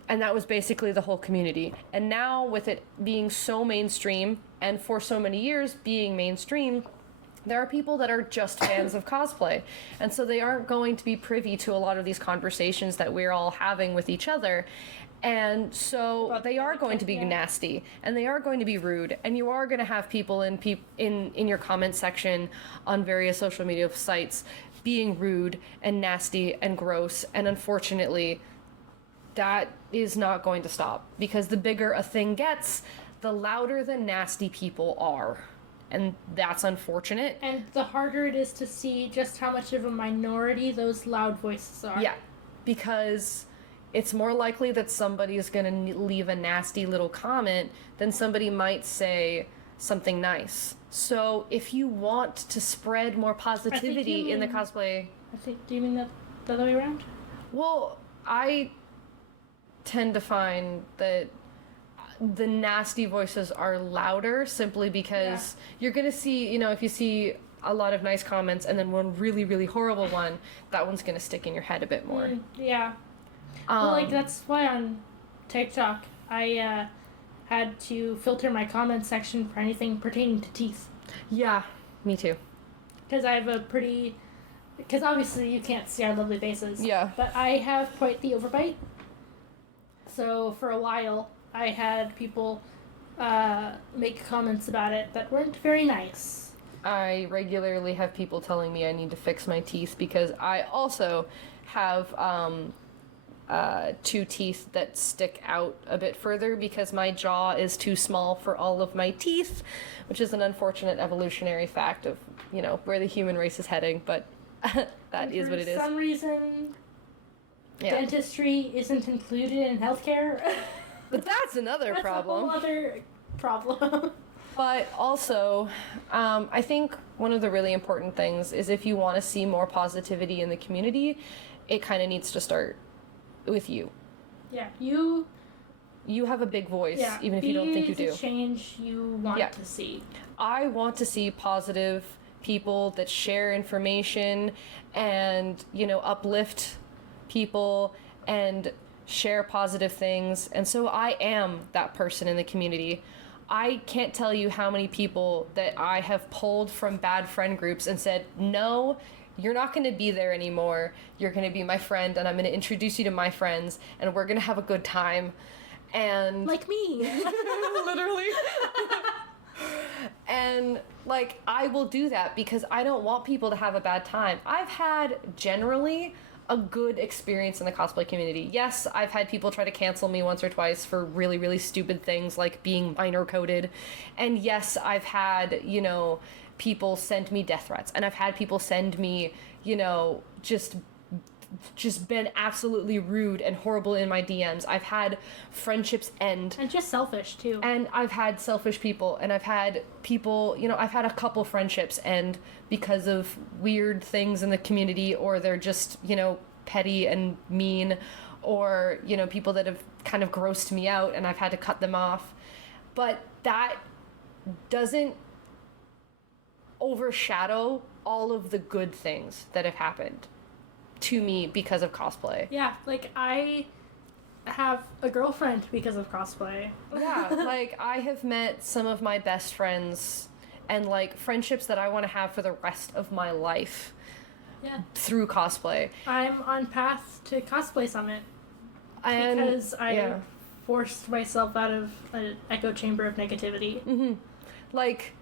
and that was basically the whole community. And now, with it being so mainstream, and for so many years being mainstream, there are people that are just fans of cosplay. And so they aren't going to be privy to a lot of these conversations that we're all having with each other. And so they are going to be nasty, and they are going to be rude, and you are going to have people in your comment section on various social media sites being rude and nasty and gross, and unfortunately that is not going to stop, because the bigger a thing gets, the louder the nasty people are, and that's unfortunate. And the harder it is to see just how much of a minority those loud voices are. Yeah, because it's more likely that somebody is going to leave a nasty little comment than somebody might say something nice. So if you want to spread more positivity in the cosplay... Do you mean that the other way around? Well, I tend to find that the nasty voices are louder simply because you're going to see, if you see a lot of nice comments and then one really, really horrible one, that one's going to stick in your head a bit more. Yeah. Well, that's why on TikTok I had to filter my comment section for anything pertaining to teeth. Yeah, me too. Because I have because obviously you can't see our lovely faces. Yeah. But I have quite the overbite. So for a while, I had people make comments about it that weren't very nice. I regularly have people telling me I need to fix my teeth, because I also have... two teeth that stick out a bit further because my jaw is too small for all of my teeth, which is an unfortunate evolutionary fact of, where the human race is heading, but that is what it is. For some reason, dentistry isn't included in healthcare. But that's another problem. That's a whole other problem. But also, I think one of the really important things is, if you want to see more positivity in the community, it kind of needs to start with you. Yeah, you have a big voice, even if you don't think you do. The change you want to see. I want to see positive people that share information and, uplift people and share positive things. And so I am that person in the community. I can't tell you how many people that I have pulled from bad friend groups and said, no, you're not going to be there anymore. You're going to be my friend, and I'm going to introduce you to my friends, and we're going to have a good time. And like me. Literally. And, I will do that because I don't want people to have a bad time. I've had, generally, a good experience in the cosplay community. Yes, I've had people try to cancel me once or twice for really, really stupid things like being minor coded. And yes, I've had, people send me death threats, and I've had people send me, just been absolutely rude and horrible in my DMs. I've had friendships end. And just selfish, too. And I've had selfish people, and I've had people, I've had a couple friendships end because of weird things in the community, or they're just, petty and mean, or, people that have kind of grossed me out, and I've had to cut them off. But that doesn't overshadow all of the good things that have happened to me because of cosplay. Yeah, I have a girlfriend because of cosplay. Yeah, like, I have met some of my best friends and, like, friendships that I want to have for the rest of my life Yeah. through cosplay. I'm on path to Cosplay Summit And, because I yeah. forced myself out of an echo chamber of negativity. Like,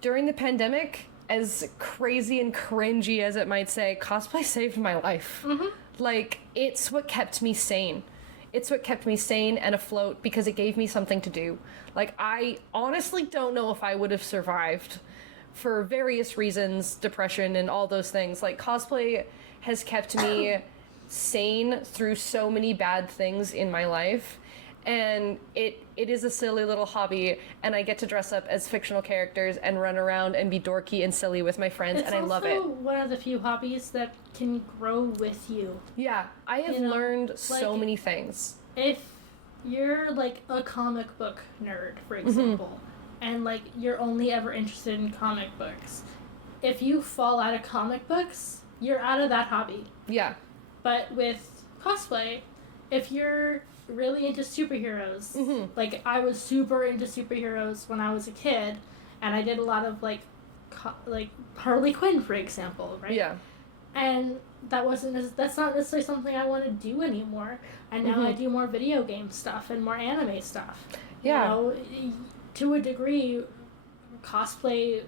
during the pandemic, as crazy and cringy as it might say, cosplay saved my life. Like, it's what kept me sane. It's what kept me sane and afloat because it gave me something to do. Like, I honestly don't know if I would have survived for various reasons, depression and all those things. Like, cosplay has kept me sane through so many bad things in my life. And it is a silly little hobby, and I get to dress up as fictional characters and run around and be dorky and silly with my friends, and I love it. It's also one of the few hobbies that can grow with you. Yeah, I have learned so like, many things. If you're like a comic book nerd, for example, and like you're only ever interested in comic books, if you fall out of comic books, you're out of that hobby. Yeah. But with cosplay, if you're really into superheroes, like I was super into superheroes when I was a kid, and I did a lot of like Harley Quinn, for example, right? Yeah. And that's not necessarily something I want to do anymore. And now I do more video game stuff and more anime stuff. Yeah. You know, to a degree, cosplay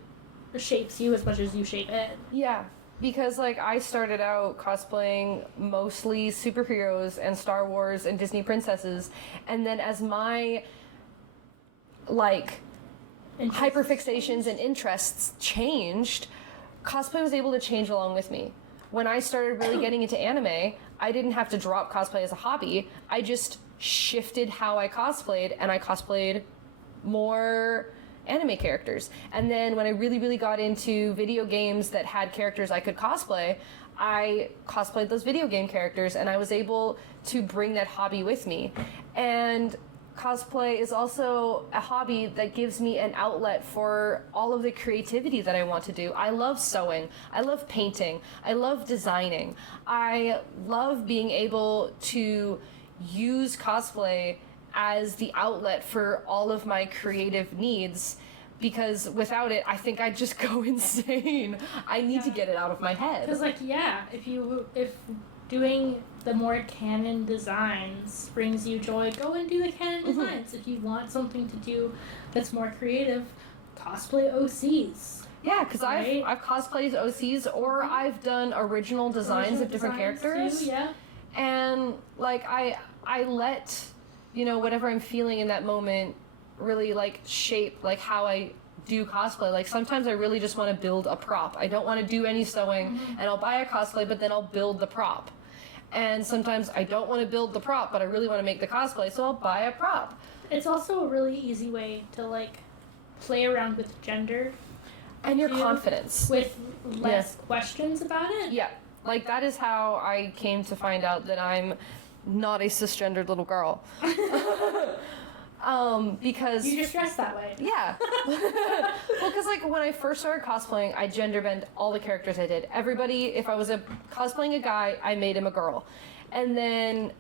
shapes you as much as you shape it. Yeah. Because, like, I started out cosplaying mostly superheroes and Star Wars and Disney princesses, and then as my, like, hyperfixations and interests changed, cosplay was able to change along with me. When I started really getting into anime, I didn't have to drop cosplay as a hobby. I just shifted how I cosplayed, and I cosplayed more anime characters. And then when I really, really got into video games that had characters I could cosplay, I cosplayed those video game characters, and I was able to bring that hobby with me. And cosplay is also a hobby that gives me an outlet for all of the creativity that I want to do. I love sewing. I love painting. I love designing. I love being able to use cosplay as the outlet for all of my creative needs, because without it, I think I'd just go insane. I need to get it out of my head. Because, like, yeah, if doing the more canon designs brings you joy, go and do the canon designs. If you want something to do that's more creative, cosplay OCs. Yeah, because right? I've cosplayed OCs, or I've done original designs of different characters. Too, yeah. And, like, I let, you know, whatever I'm feeling in that moment really, like, shape, like, how I do cosplay. Like, sometimes I really just want to build a prop. I don't want to do any sewing, and I'll buy a cosplay, but then I'll build the prop. And sometimes I don't want to build the prop, but I really want to make the cosplay, so I'll buy a prop. It's also a really easy way to, like, play around with gender. And your confidence. With less questions about it. Yeah. Like, that is how I came to find out that I'm not a cisgendered little girl. Because you just dress that way. Yeah. Well, because, like, when I first started cosplaying, I gender bent all the characters I did. Everybody, if I was cosplaying a guy, I made him a girl. And then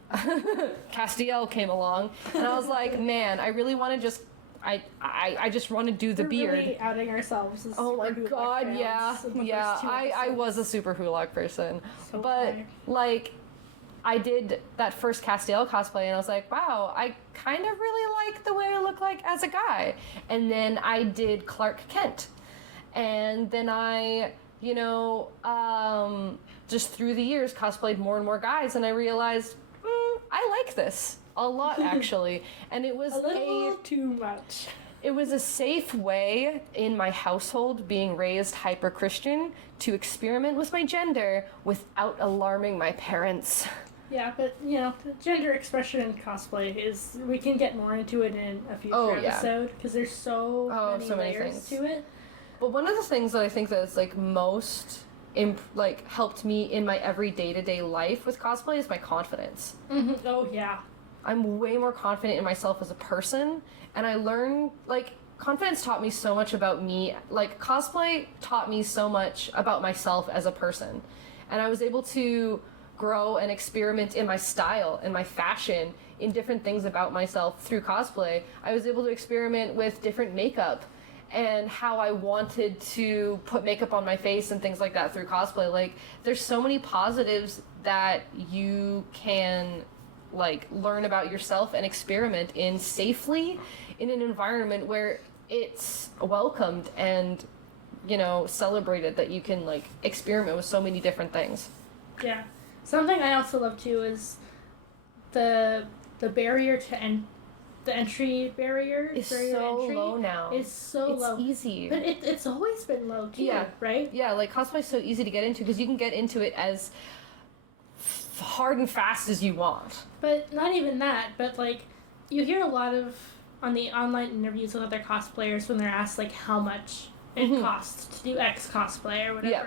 Castiel came along, and I was like, man, I really want to just, I just want to do the We're beard. Really outing ourselves as Oh my super god, fans yeah, in the yeah. first two I episodes. was a super Hulak person, So but funny. like, I did that first Castiel cosplay, and I was like, wow, I kind of really like the way I look like as a guy. And then I did Clark Kent, and then I, you know, just through the years cosplayed more and more guys, and I realized I like this a lot actually, and it was a little too much. It was a safe way in my household, being raised hyper-Christian, to experiment with my gender without alarming my parents. Yeah, but, you know, gender expression in cosplay is... We can get more into it in a future episode, because there's so many layers things to it. But one of the things that I think that's, like, most... helped me in my every day-to-day life with cosplay is my confidence. Mm-hmm. Oh, yeah. I'm way more confident in myself as a person, and I learned, like, confidence taught me so much about me. Like, cosplay taught me so much about myself as a person, and I was able to grow and experiment in my style and my fashion, in different things about myself through cosplay. I was able to experiment with different makeup and how I wanted to put makeup on my face and things like that through cosplay. Like, there's so many positives that you can like learn about yourself and experiment in safely in an environment where it's welcomed and, you know, celebrated, that you can like experiment with so many different things. Yeah. Something I also love too is the barrier to the entry barrier is so low now. Is so it's low. It's easy. But it's always been low too, yeah. right? Yeah, like cosplay is so easy to get into because you can get into it as hard and fast as you want. But not even that, but like you hear a lot of on the online interviews with other cosplayers when they're asked like how much it costs to do X cosplay or whatever. Yeah.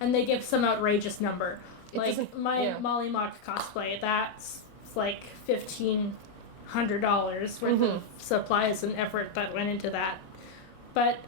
And they give some outrageous number. Like my Molly Mock cosplay, that's like $1,500 worth of supplies and effort that went into that. But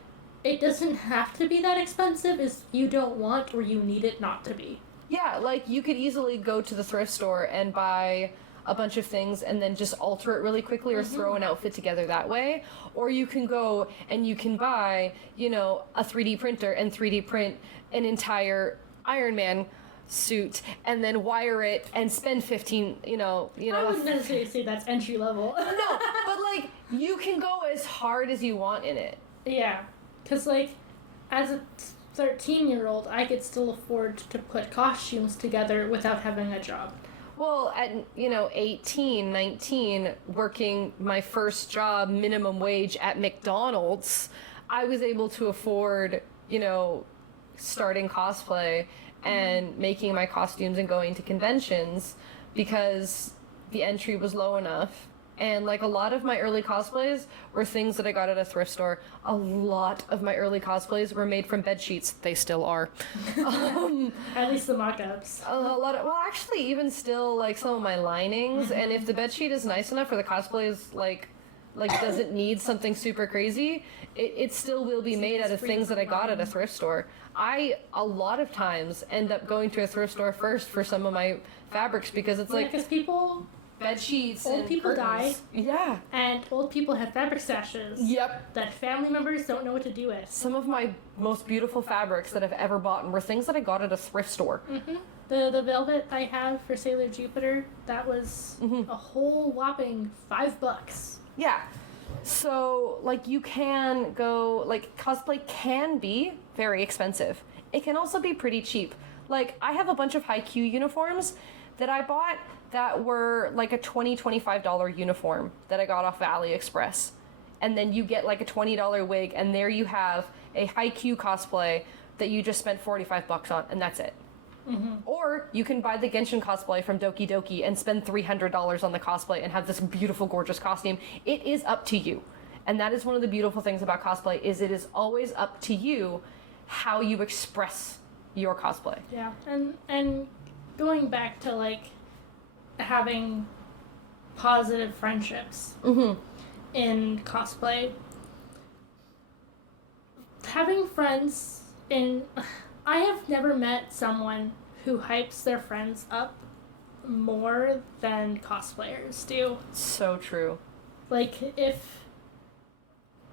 it doesn't have to be that expensive if you don't want or you need it not to be. Yeah, like you could easily go to the thrift store and buy a bunch of things and then just alter it really quickly or throw an outfit together that way. Or you can go and you can buy, you know, a 3D printer and 3D print an entire Iron Man suit and then wire it and spend 15, you know. I wouldn't necessarily say that's entry level. No, but like you can go as hard as you want in it. Yeah, because like as a 13-year-old, I could still afford to put costumes together without having a job. Well, at, you know, 18, 19, working my first job, minimum wage at McDonald's, I was able to afford, you know, starting cosplay and making my costumes and going to conventions because the entry was low enough. And like a lot of my early cosplays were things that I got at a thrift store. A lot of my early cosplays were made from bed sheets. They still are. At least the mock-ups. Well, actually, even still, like some of my linings. And if the bed sheet is nice enough or the cosplay is like doesn't need something super crazy, it still will be made out of things that I got at a thrift store. I a lot of times end up going to a thrift store first for some of my fabrics because it's like because people. Bed sheets. Old people curtains. die. Yeah. And old people have fabric stashes. Yep. That family members don't know what to do with. Some of my most beautiful fabrics that I've ever bought were things that I got at a thrift store. The velvet I have for Sailor Jupiter, that was a whole whopping $5. Yeah. So, like, you can go, like, cosplay can be very expensive. It can also be pretty cheap. Like, I have a bunch of high-Q uniforms that I bought that were like a $20, $25 uniform that I got off of AliExpress. And then you get like a $20 wig, and there you have a high-Q cosplay that you just spent $45 on, and that's it. Or you can buy the Genshin cosplay from Doki Doki and spend $300 on the cosplay and have this beautiful, gorgeous costume. It is up to you. And that is one of the beautiful things about cosplay, is it is always up to you how you express your cosplay. Yeah, and going back to like having positive friendships in cosplay, having friends in... I have never met someone who hypes their friends up more than cosplayers do. So true. Like,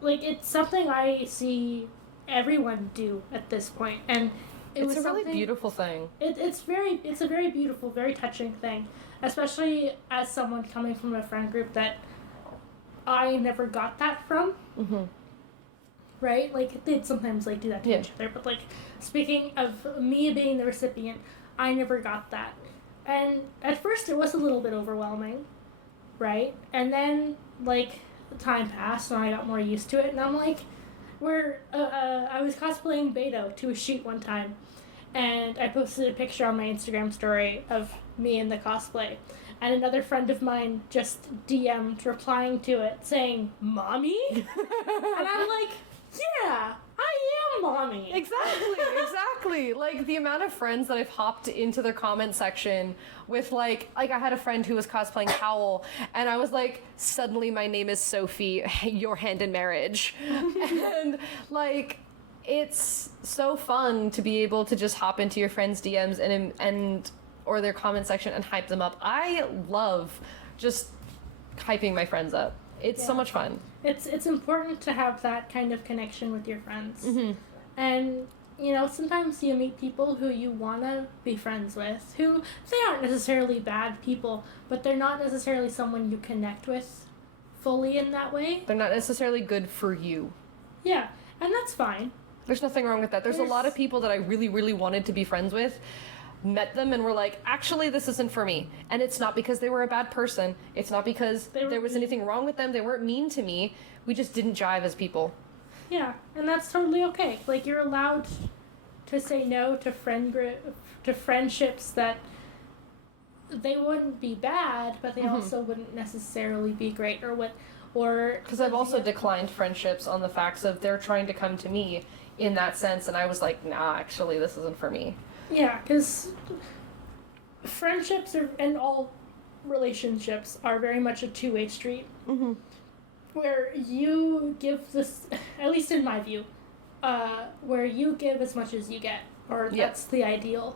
it's something I see everyone do at this point, and it's a really beautiful thing. It's a very beautiful, very touching thing, especially as someone coming from a friend group that I never got that from. Right? Like, they'd sometimes like do that to each other, but like, speaking of me being the recipient, I never got that. And at first it was a little bit overwhelming, right? And then like time passed and I got more used to it, and I'm like, I was cosplaying Beto to a shoot one time, and I posted a picture on my Instagram story of me in the cosplay, and another friend of mine just DM'd replying to it saying, "Mommy?" And I'm like, yeah, I am mommy. Exactly. Like, the amount of friends that I've hopped into their comment section with, like I had a friend who was cosplaying Howl, and I was like, suddenly my name is Sophie, your hand in marriage. And, like, it's so fun to be able to just hop into your friends' DMs and or their comment section and hype them up. I love just hyping my friends up. It's so much fun. It's important to have that kind of connection with your friends. Mm-hmm. And, you know, sometimes you meet people who you want to be friends with, who they aren't necessarily bad people, but they're not necessarily someone you connect with fully in that way. They're not necessarily good for you. Yeah, and that's fine. There's nothing wrong with that. There's a lot of people that I really, really wanted to be friends with, met them and were like, actually, this isn't for me. And it's not because they were a bad person. It's not because there was anything wrong with them. They weren't mean to me. We just didn't jive as people. Yeah, and that's totally okay. Like, you're allowed to say no to friendships that they wouldn't be bad, but they also wouldn't necessarily be great, or because I've also declined friendships on the facts of they're trying to come to me in that sense, and I was like, nah, actually, this isn't for me. Yeah, because friendships and all relationships are very much a two-way street. Mm-hmm. Where you give this, at least in my view, where you give as much as you get, or that's the ideal.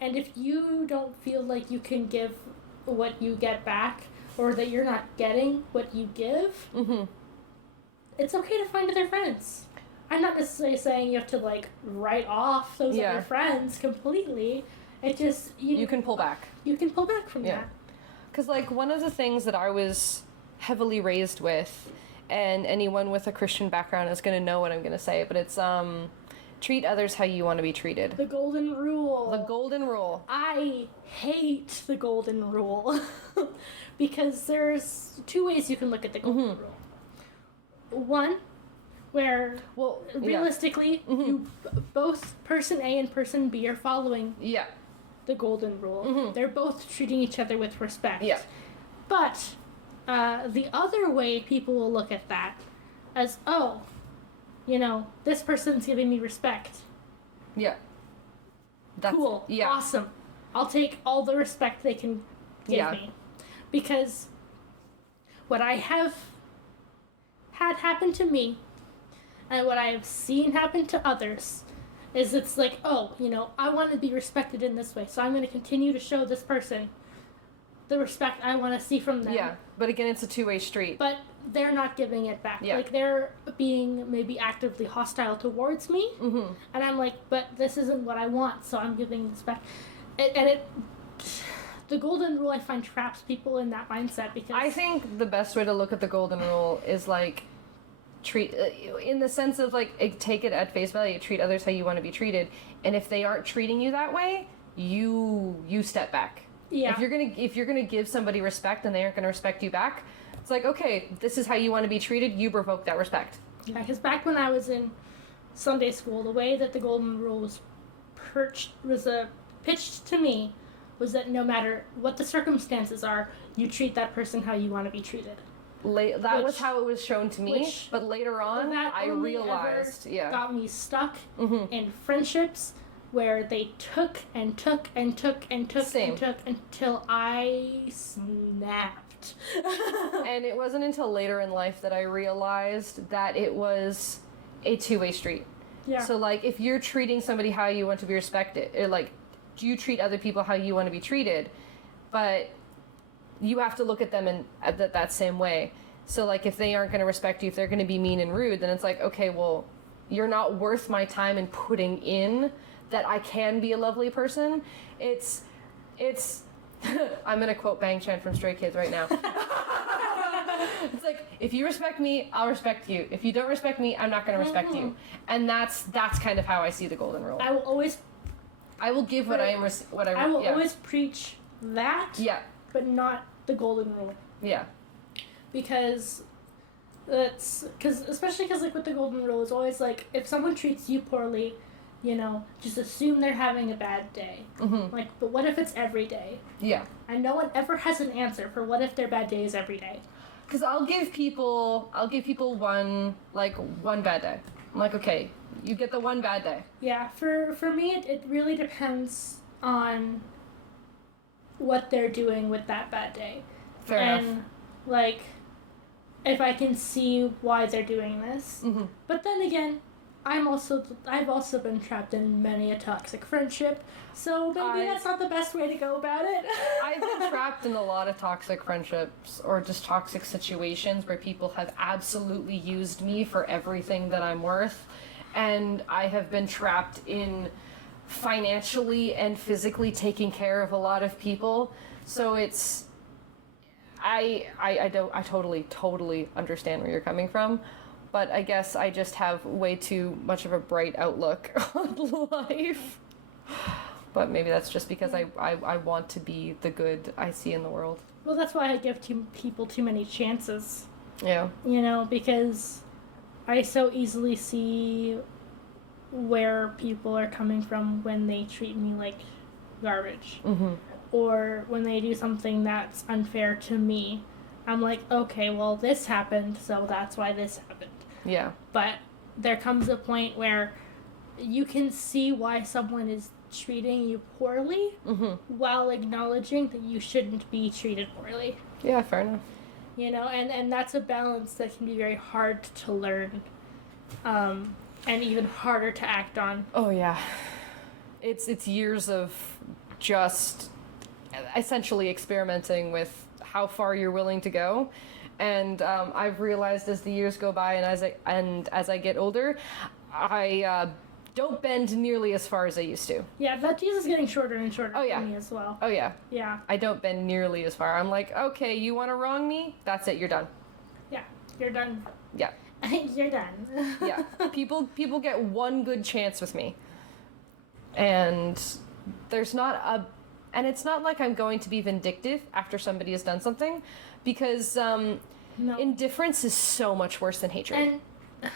And if you don't feel like you can give what you get back, or that you're not getting what you give, it's okay to find other friends. I'm not necessarily saying you have to, like, write off those other friends completely. It just... You can pull back. You can pull back from that. Because, like, one of the things that I was heavily raised with, and anyone with a Christian background is going to know what I'm going to say, but it's, treat others how you want to be treated. The golden rule. The golden rule. I hate the golden rule. Because there's two ways you can look at the golden rule. One, where realistically, you both person A and person B are following the golden rule. They're both treating each other with respect. But the other way people will look at that as, oh, you know, this person's giving me respect. That's cool. Awesome. I'll take all the respect they can give me. Because what I have had happen to me and what I have seen happen to others is it's like, oh, you know, I want to be respected in this way, so I'm going to continue to show this person the respect I want to see from them. Yeah, but again, it's a two-way street. But they're not giving it back. Like, they're being maybe actively hostile towards me, and I'm like, but this isn't what I want, so I'm giving this back. The golden rule, I find, traps people in that mindset because... I think the best way to look at the golden rule is, like, treat... in the sense of, like, take it at face value, treat others how you want to be treated, and if they aren't treating you that way, you step back. Yeah. If you're gonna give somebody respect and they aren't gonna respect you back, it's like, okay, this is how you want to be treated, you provoke that respect. Yeah, because back when I was in Sunday school, the way that the golden rule was pitched to me was that no matter what the circumstances are, you treat that person how you want to be treated. That was how it was shown to me, but later on, I realized, got me stuck in friendships where they took and took and took and took and took until I snapped. And it wasn't until later in life that I realized that it was a two-way street. Yeah. So, like, if you're treating somebody how you want to be respected, you treat other people how you want to be treated, but you have to look at them in that same way. So, like, if they aren't going to respect you, if they're going to be mean and rude, then it's like, okay, well, you're not worth my time in putting in that I can be a lovely person. It's I'm going to quote Bang Chan from Stray Kids right now. It's like, if you respect me, I'll respect you. If you don't respect me, I'm not going to respect you. And that's kind of how I see the golden rule. I will give what I will always preach that. Yeah. But not the golden rule. Yeah. Especially because like with the golden rule, it's always like, if someone treats you poorly, you know, just assume they're having a bad day. Like, but what if it's every day? Yeah. And no one ever has an answer for what if their bad day is every day. Because I'll give people one bad day. I'm like, okay, you get the one bad day. Yeah, for me, it really depends on what they're doing with that bad day. Fair enough. Like, if I can see why they're doing this. But then again, I've also been trapped in many a toxic friendship, so maybe that's not the best way to go about it. I've been trapped in a lot of toxic friendships or just toxic situations where people have absolutely used me for everything that I'm worth, and I have been trapped in financially and physically taking care of a lot of people. So it's I totally understand where you're coming from. But I guess I just have way too much of a bright outlook on life. But maybe that's just because I want to be the good I see in the world. Well, that's why I give people too many chances. Yeah. You know, because I so easily see where people are coming from when they treat me like garbage. Mm-hmm. Or when they do something that's unfair to me. I'm like, okay, well, this happened, so that's why this happened. Yeah. But there comes a point where you can see why someone is treating you poorly while acknowledging that you shouldn't be treated poorly. Yeah, fair enough. You know, and that's a balance that can be very hard to learn, and even harder to act on. Oh yeah. It's years of just essentially experimenting with how far you're willing to go. And I've realized as the years go by and as I get older, I don't bend nearly as far as I used to. Yeah, that Jesus is getting shorter and shorter for me as well. Oh yeah. Yeah. I don't bend nearly as far. I'm like, okay, you want to wrong me? That's it. You're done. Yeah, you're done. Yeah. You're done. Yeah. People get one good chance with me, and and it's not like I'm going to be vindictive after somebody has done something, because No. indifference is so much worse than hatred. And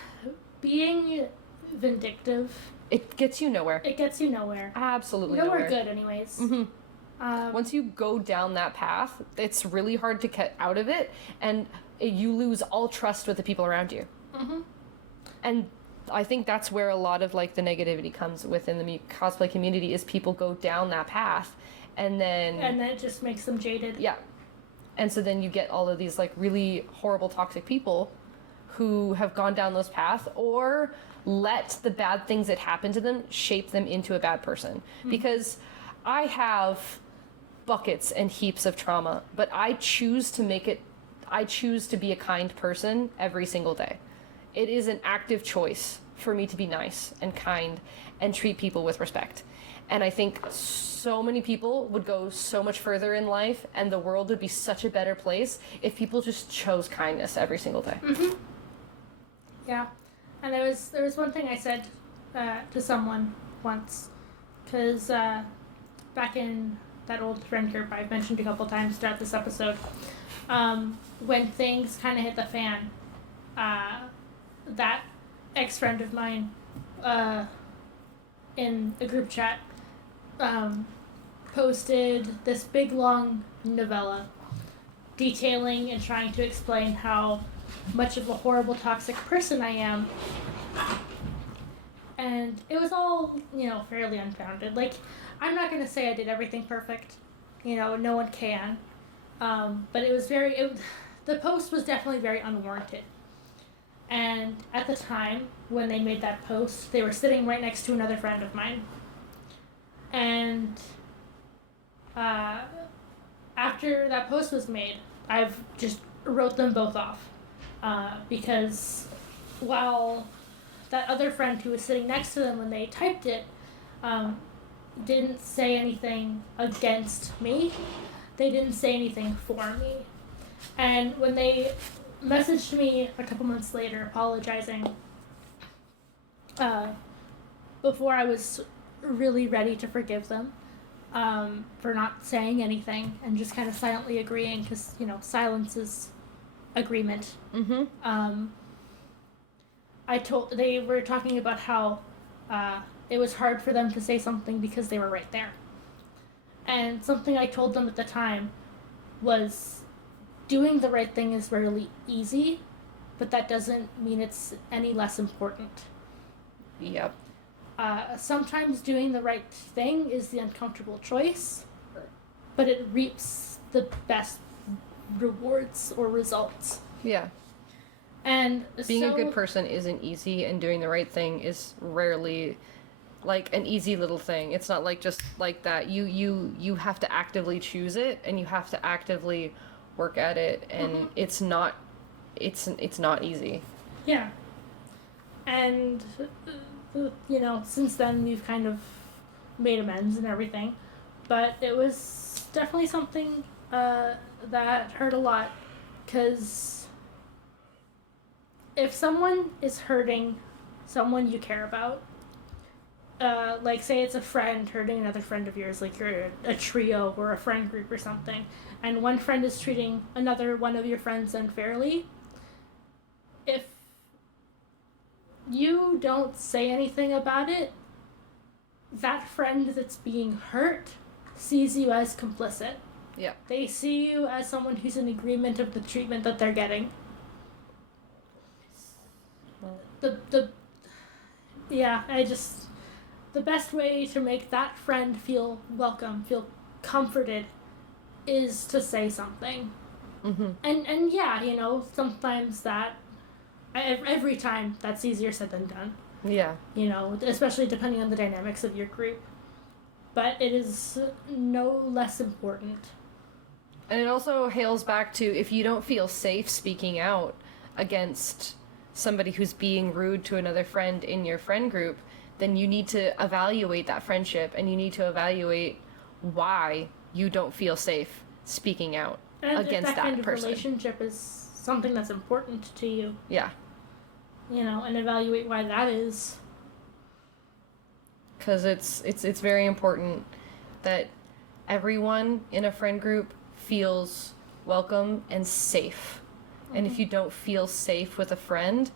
being vindictive, it gets you nowhere. it gets you nowhere. Absolutely Nowhere good, anyways. Mm-hmm. Once you go down that path, it's really hard to get out of it, and you lose all trust with the people around you. Mm-hmm. And I think that's where a lot of like the negativity comes within the cosplay community, is people go down that path, and then it just makes them jaded. Yeah. And so then you get all of these like really horrible toxic people who have gone down those paths, or let the bad things that happen to them shape them into a bad person. Because I have buckets and heaps of trauma, but I choose to be a kind person every single day. It is an active choice for me to be nice and kind and treat people with respect. And I think so many people would go so much further in life, and the world would be such a better place if people just chose kindness every single day. Mm-hmm. Yeah. And there was one thing I said to someone once, because back in that old friend group I've mentioned a couple times throughout this episode, when things kind of hit the fan, that ex-friend of mine in a group chat posted this big long novella detailing and trying to explain how much of a horrible toxic person I am, and it was all, fairly unfounded. Like, I'm not going to say I did everything perfect, no one can, but it was the post was definitely very unwarranted. And at the time when they made that post, they were sitting right next to another friend of mine, and after that post was made, I've just wrote them both off, because while that other friend who was sitting next to them when they typed it didn't say anything against me, they didn't say anything for me. And when they messaged me a couple months later apologizing, before I was really ready to forgive them for not saying anything and just kind of silently agreeing, because silence is agreement. Mm-hmm. They were talking about how it was hard for them to say something because they were right there, and something I told them at the time was, doing the right thing is really easy, but that doesn't mean it's any less important. Yep. Sometimes doing the right thing is the uncomfortable choice, but it reaps the best rewards or results. Yeah. And being a good person isn't easy, and doing the right thing is rarely like an easy little thing. It's not like just like that. You have to actively choose it, and you have to actively work at it, and it's not easy. Yeah. And since then we've kind of made amends and everything, but it was definitely something that hurt a lot, because if someone is hurting someone you care about, like say it's a friend hurting another friend of yours, like you're a trio or a friend group or something, and one friend is treating another one of your friends unfairly, if you don't say anything about it, that friend that's being hurt sees you as complicit. Yeah. They see you as someone who's in agreement of the treatment that they're getting. The best way to make that friend feel welcome, feel comforted, is to say something. Mm-hmm. And yeah, sometimes that, every time, that's easier said than done. Yeah. Especially depending on the dynamics of your group. But it is no less important. And it also hails back to, if you don't feel safe speaking out against somebody who's being rude to another friend in your friend group, then you need to evaluate that friendship, and you need to evaluate why you don't feel safe speaking out against that kind of person. Relationship is something that's important to you. Yeah. And evaluate why that is. Because it's very important that everyone in a friend group feels welcome and safe. And if you don't feel safe with a friend,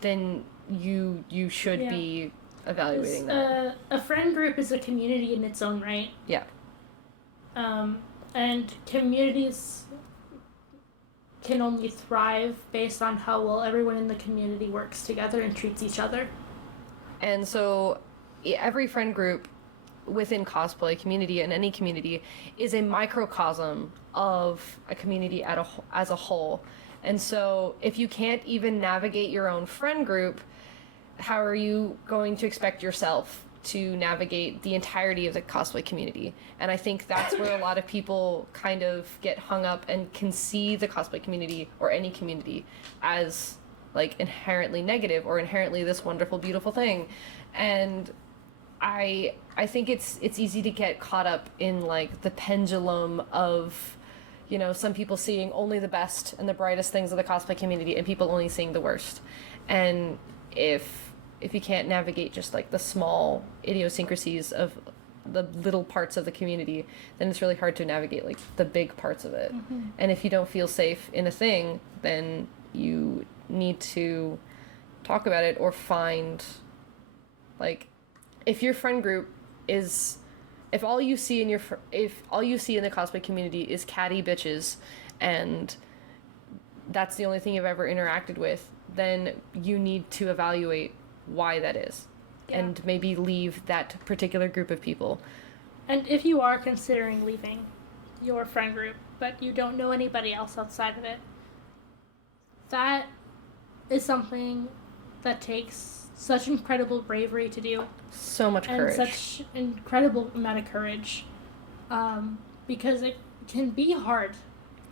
then you should be evaluating that. A friend group is a community in its own right. Yeah. And communities can only thrive based on how well everyone in the community works together and treats each other. And so every friend group within cosplay community, and any community, is a microcosm of a community as a whole. And so if you can't even navigate your own friend group, how are you going to expect yourself to navigate the entirety of the cosplay community? And I think that's where a lot of people kind of get hung up and can see the cosplay community, or any community, as like inherently negative or inherently this wonderful, beautiful thing. And I think it's easy to get caught up in like the pendulum of, some people seeing only the best and the brightest things of the cosplay community, and people only seeing the worst. And if you can't navigate just like the small idiosyncrasies of the little parts of the community, then it's really hard to navigate like the big parts of it. Mm-hmm. And if you don't feel safe in a thing, then you need to talk about it, or find, like, if your friend group is, if all you see in the cosplay community is catty bitches, and that's the only thing you've ever interacted with, then you need to evaluate why that is. Yeah. And maybe leave that particular group of people. And if you are considering leaving your friend group, but you don't know anybody else outside of it, that is something that takes such incredible bravery to do. So much courage. And such incredible amount of courage. Because it can be hard.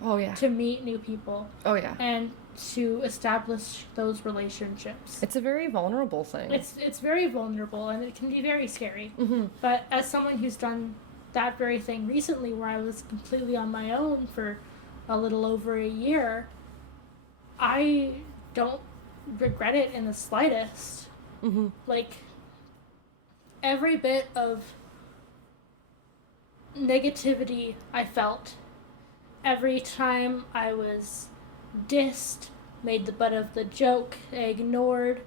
Oh, yeah. To meet new people. Oh, yeah. And to establish those relationships. It's a very vulnerable thing. It's very vulnerable, and it can be very scary. Mm-hmm. But as someone who's done that very thing recently, where I was completely on my own for a little over a year, I don't regret it in the slightest. Mm-hmm. Like, every bit of negativity I felt, every time I was dissed, made the butt of the joke, ignored,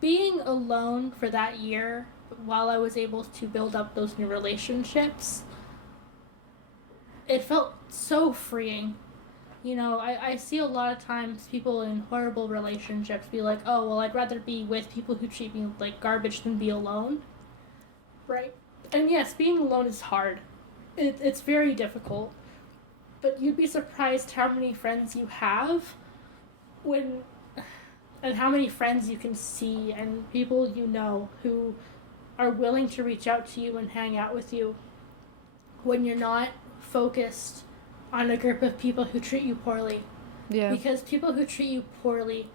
being alone for that year while I was able to build up those new relationships, it felt so freeing. I see a lot of times people in horrible relationships be like, oh, well, I'd rather be with people who treat me like garbage than be alone. Right. And yes, being alone is hard. It's very difficult. but you'd be surprised how many friends you have and how many friends you can see and people you know who are willing to reach out to you and hang out with you when you're not focused on a group of people who treat you poorly. Yeah. Because people who treat you poorly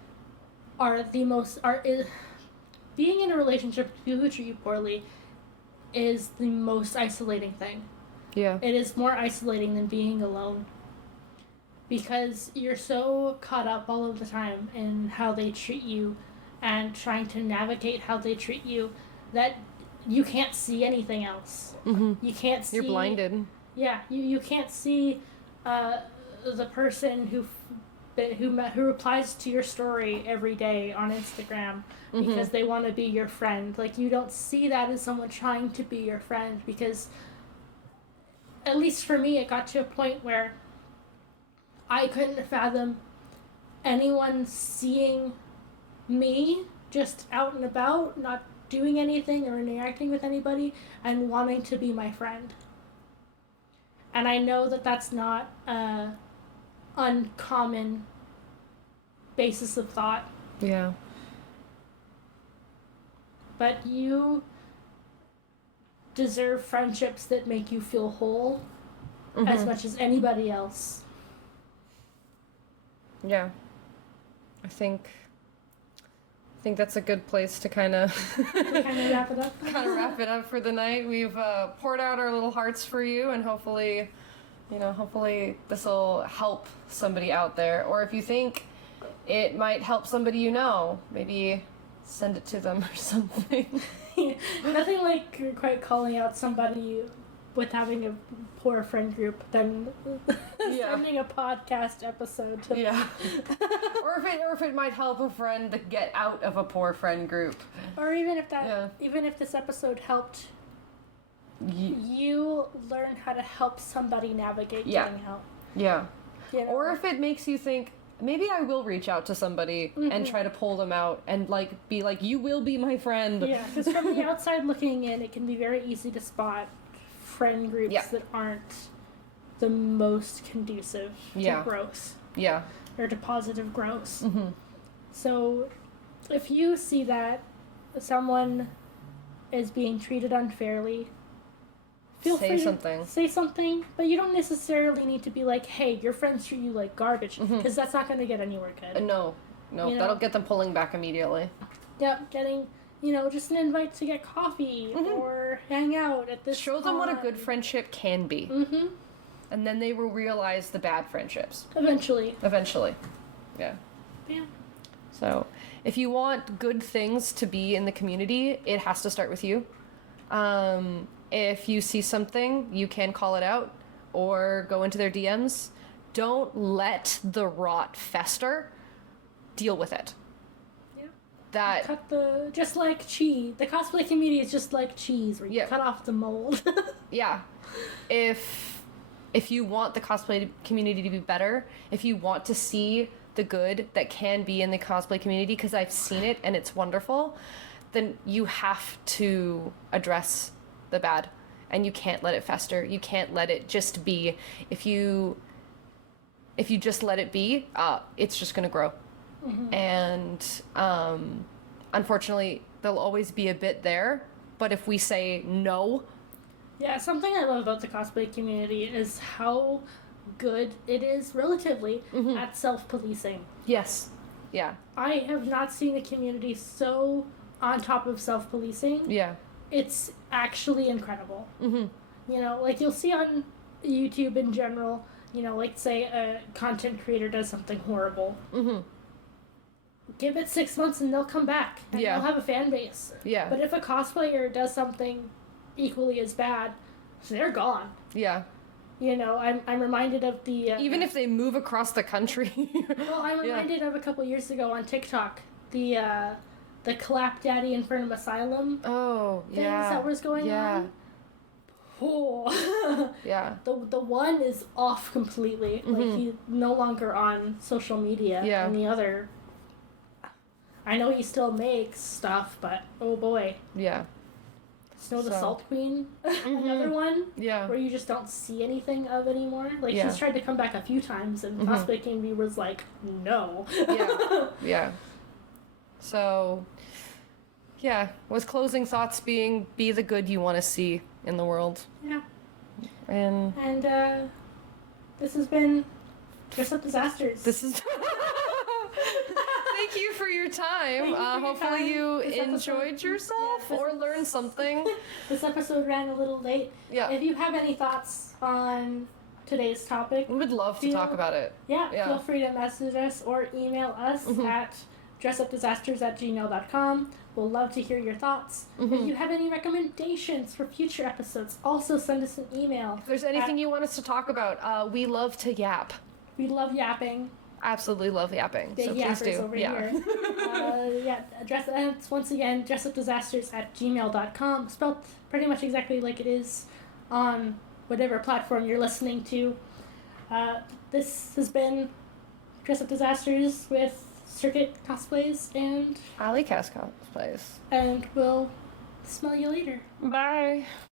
being in a relationship with people who treat you poorly is the most isolating thing. Yeah. It is more isolating than being alone. Because you're so caught up all of the time in how they treat you and trying to navigate how they treat you that you can't see anything else. Mm-hmm. You can't see... You're blinded. Yeah, you can't see the person who replies to your story every day on Instagram because they want to be your friend. Like, you don't see that as someone trying to be your friend because, at least for me, it got to a point where I couldn't fathom anyone seeing me just out and about, not doing anything or interacting with anybody, and wanting to be my friend. And I know that that's not an uncommon basis of thought. Yeah. But you deserve friendships that make you feel whole as much as anybody else. Yeah. I think that's a good place to kind of wrap it up. wrap it up for the night. We've poured out our little hearts for you, and hopefully this will help somebody out there. Or if you think it might help somebody you know, maybe send it to them or something. Nothing like quite calling out somebody with having a poor friend group than sending a podcast episode to them. or if it might help a friend to get out of a poor friend group. Or even if this episode helped you learn how to help somebody navigate getting out. Yeah. You know? Or if it makes you think, maybe I will reach out to somebody and try to pull them out and be like, you will be my friend. Yeah, because from the outside looking in, it can be very easy to spot friend groups that aren't the most conducive to growth. Yeah. Or to positive growth. Mm-hmm. So if you see that someone is being treated unfairly, feel free to say something, but you don't necessarily need to be like, hey, your friends treat you like garbage, because that's not going to get anywhere good. No, that'll get them pulling back immediately. Yep, getting, just an invite to get coffee or hang out at this Show them what a good friendship can be. And then they will realize the bad friendships. Eventually. Yeah. So, if you want good things to be in the community, it has to start with you. If you see something, you can call it out or go into their DMs. Don't let the rot fester. Deal with it. Yeah. Just like cheese. The cosplay community is just like cheese, where you cut off the mold. Yeah. If you want the cosplay community to be better, if you want to see the good that can be in the cosplay community, because I've seen it and it's wonderful, then you have to address the bad, and you can't let it fester. You can't let it just be. If you just let it be, it's just gonna grow. And unfortunately, there'll always be a bit there, but if we say no. Yeah, something I love about the cosplay community is how good it is, relatively, at self-policing. Yes. Yeah. I have not seen a community so on top of self-policing. Yeah. It's actually incredible. You'll see on YouTube in general, say a content creator does something horrible. Give it 6 months and they'll come back. And they'll have a fan base. Yeah. But if a cosplayer does something equally as bad, they're gone. Yeah. I'm reminded of the... even if they move across the country. Well, I'm reminded of a couple years ago on TikTok, the Clap Daddy Infernum Asylum things that was going on. Oh. Yeah. The one is off completely. Like, he's no longer on social media. Yeah. And the other... I know he still makes stuff, but oh boy. Yeah. Snow the So. Salt Queen, another one. Yeah. Where you just don't see anything of anymore. Like, Yeah. she's tried to come back a few times, and Cosplay Community was like, no. Yeah. Yeah. So, yeah, with closing thoughts being, be the good you want to see in the world. Yeah. And this has been Dress Up Disasters. this is... Thank you for your time. Hopefully you enjoyed yourself or learned something. This episode ran a little late. Yeah. If you have any thoughts on today's topic, We would love to talk about it. yeah, Yeah. feel free to message us or email us at dressupdisasters@gmail.com. We'll love to hear your thoughts. If you have any recommendations for future episodes, also send us an email. If there's anything you want us to talk about, we love to yap. We love yapping. Absolutely love yapping. Big So please yappers do. over Yeah. here. It's once again dressupdisasters@gmail.com, spelled pretty much exactly like it is on whatever platform you're listening to. This has been Dress Up Disasters with Circuit Cosplays, and Alycas cosplays. we'll smell you later. Bye.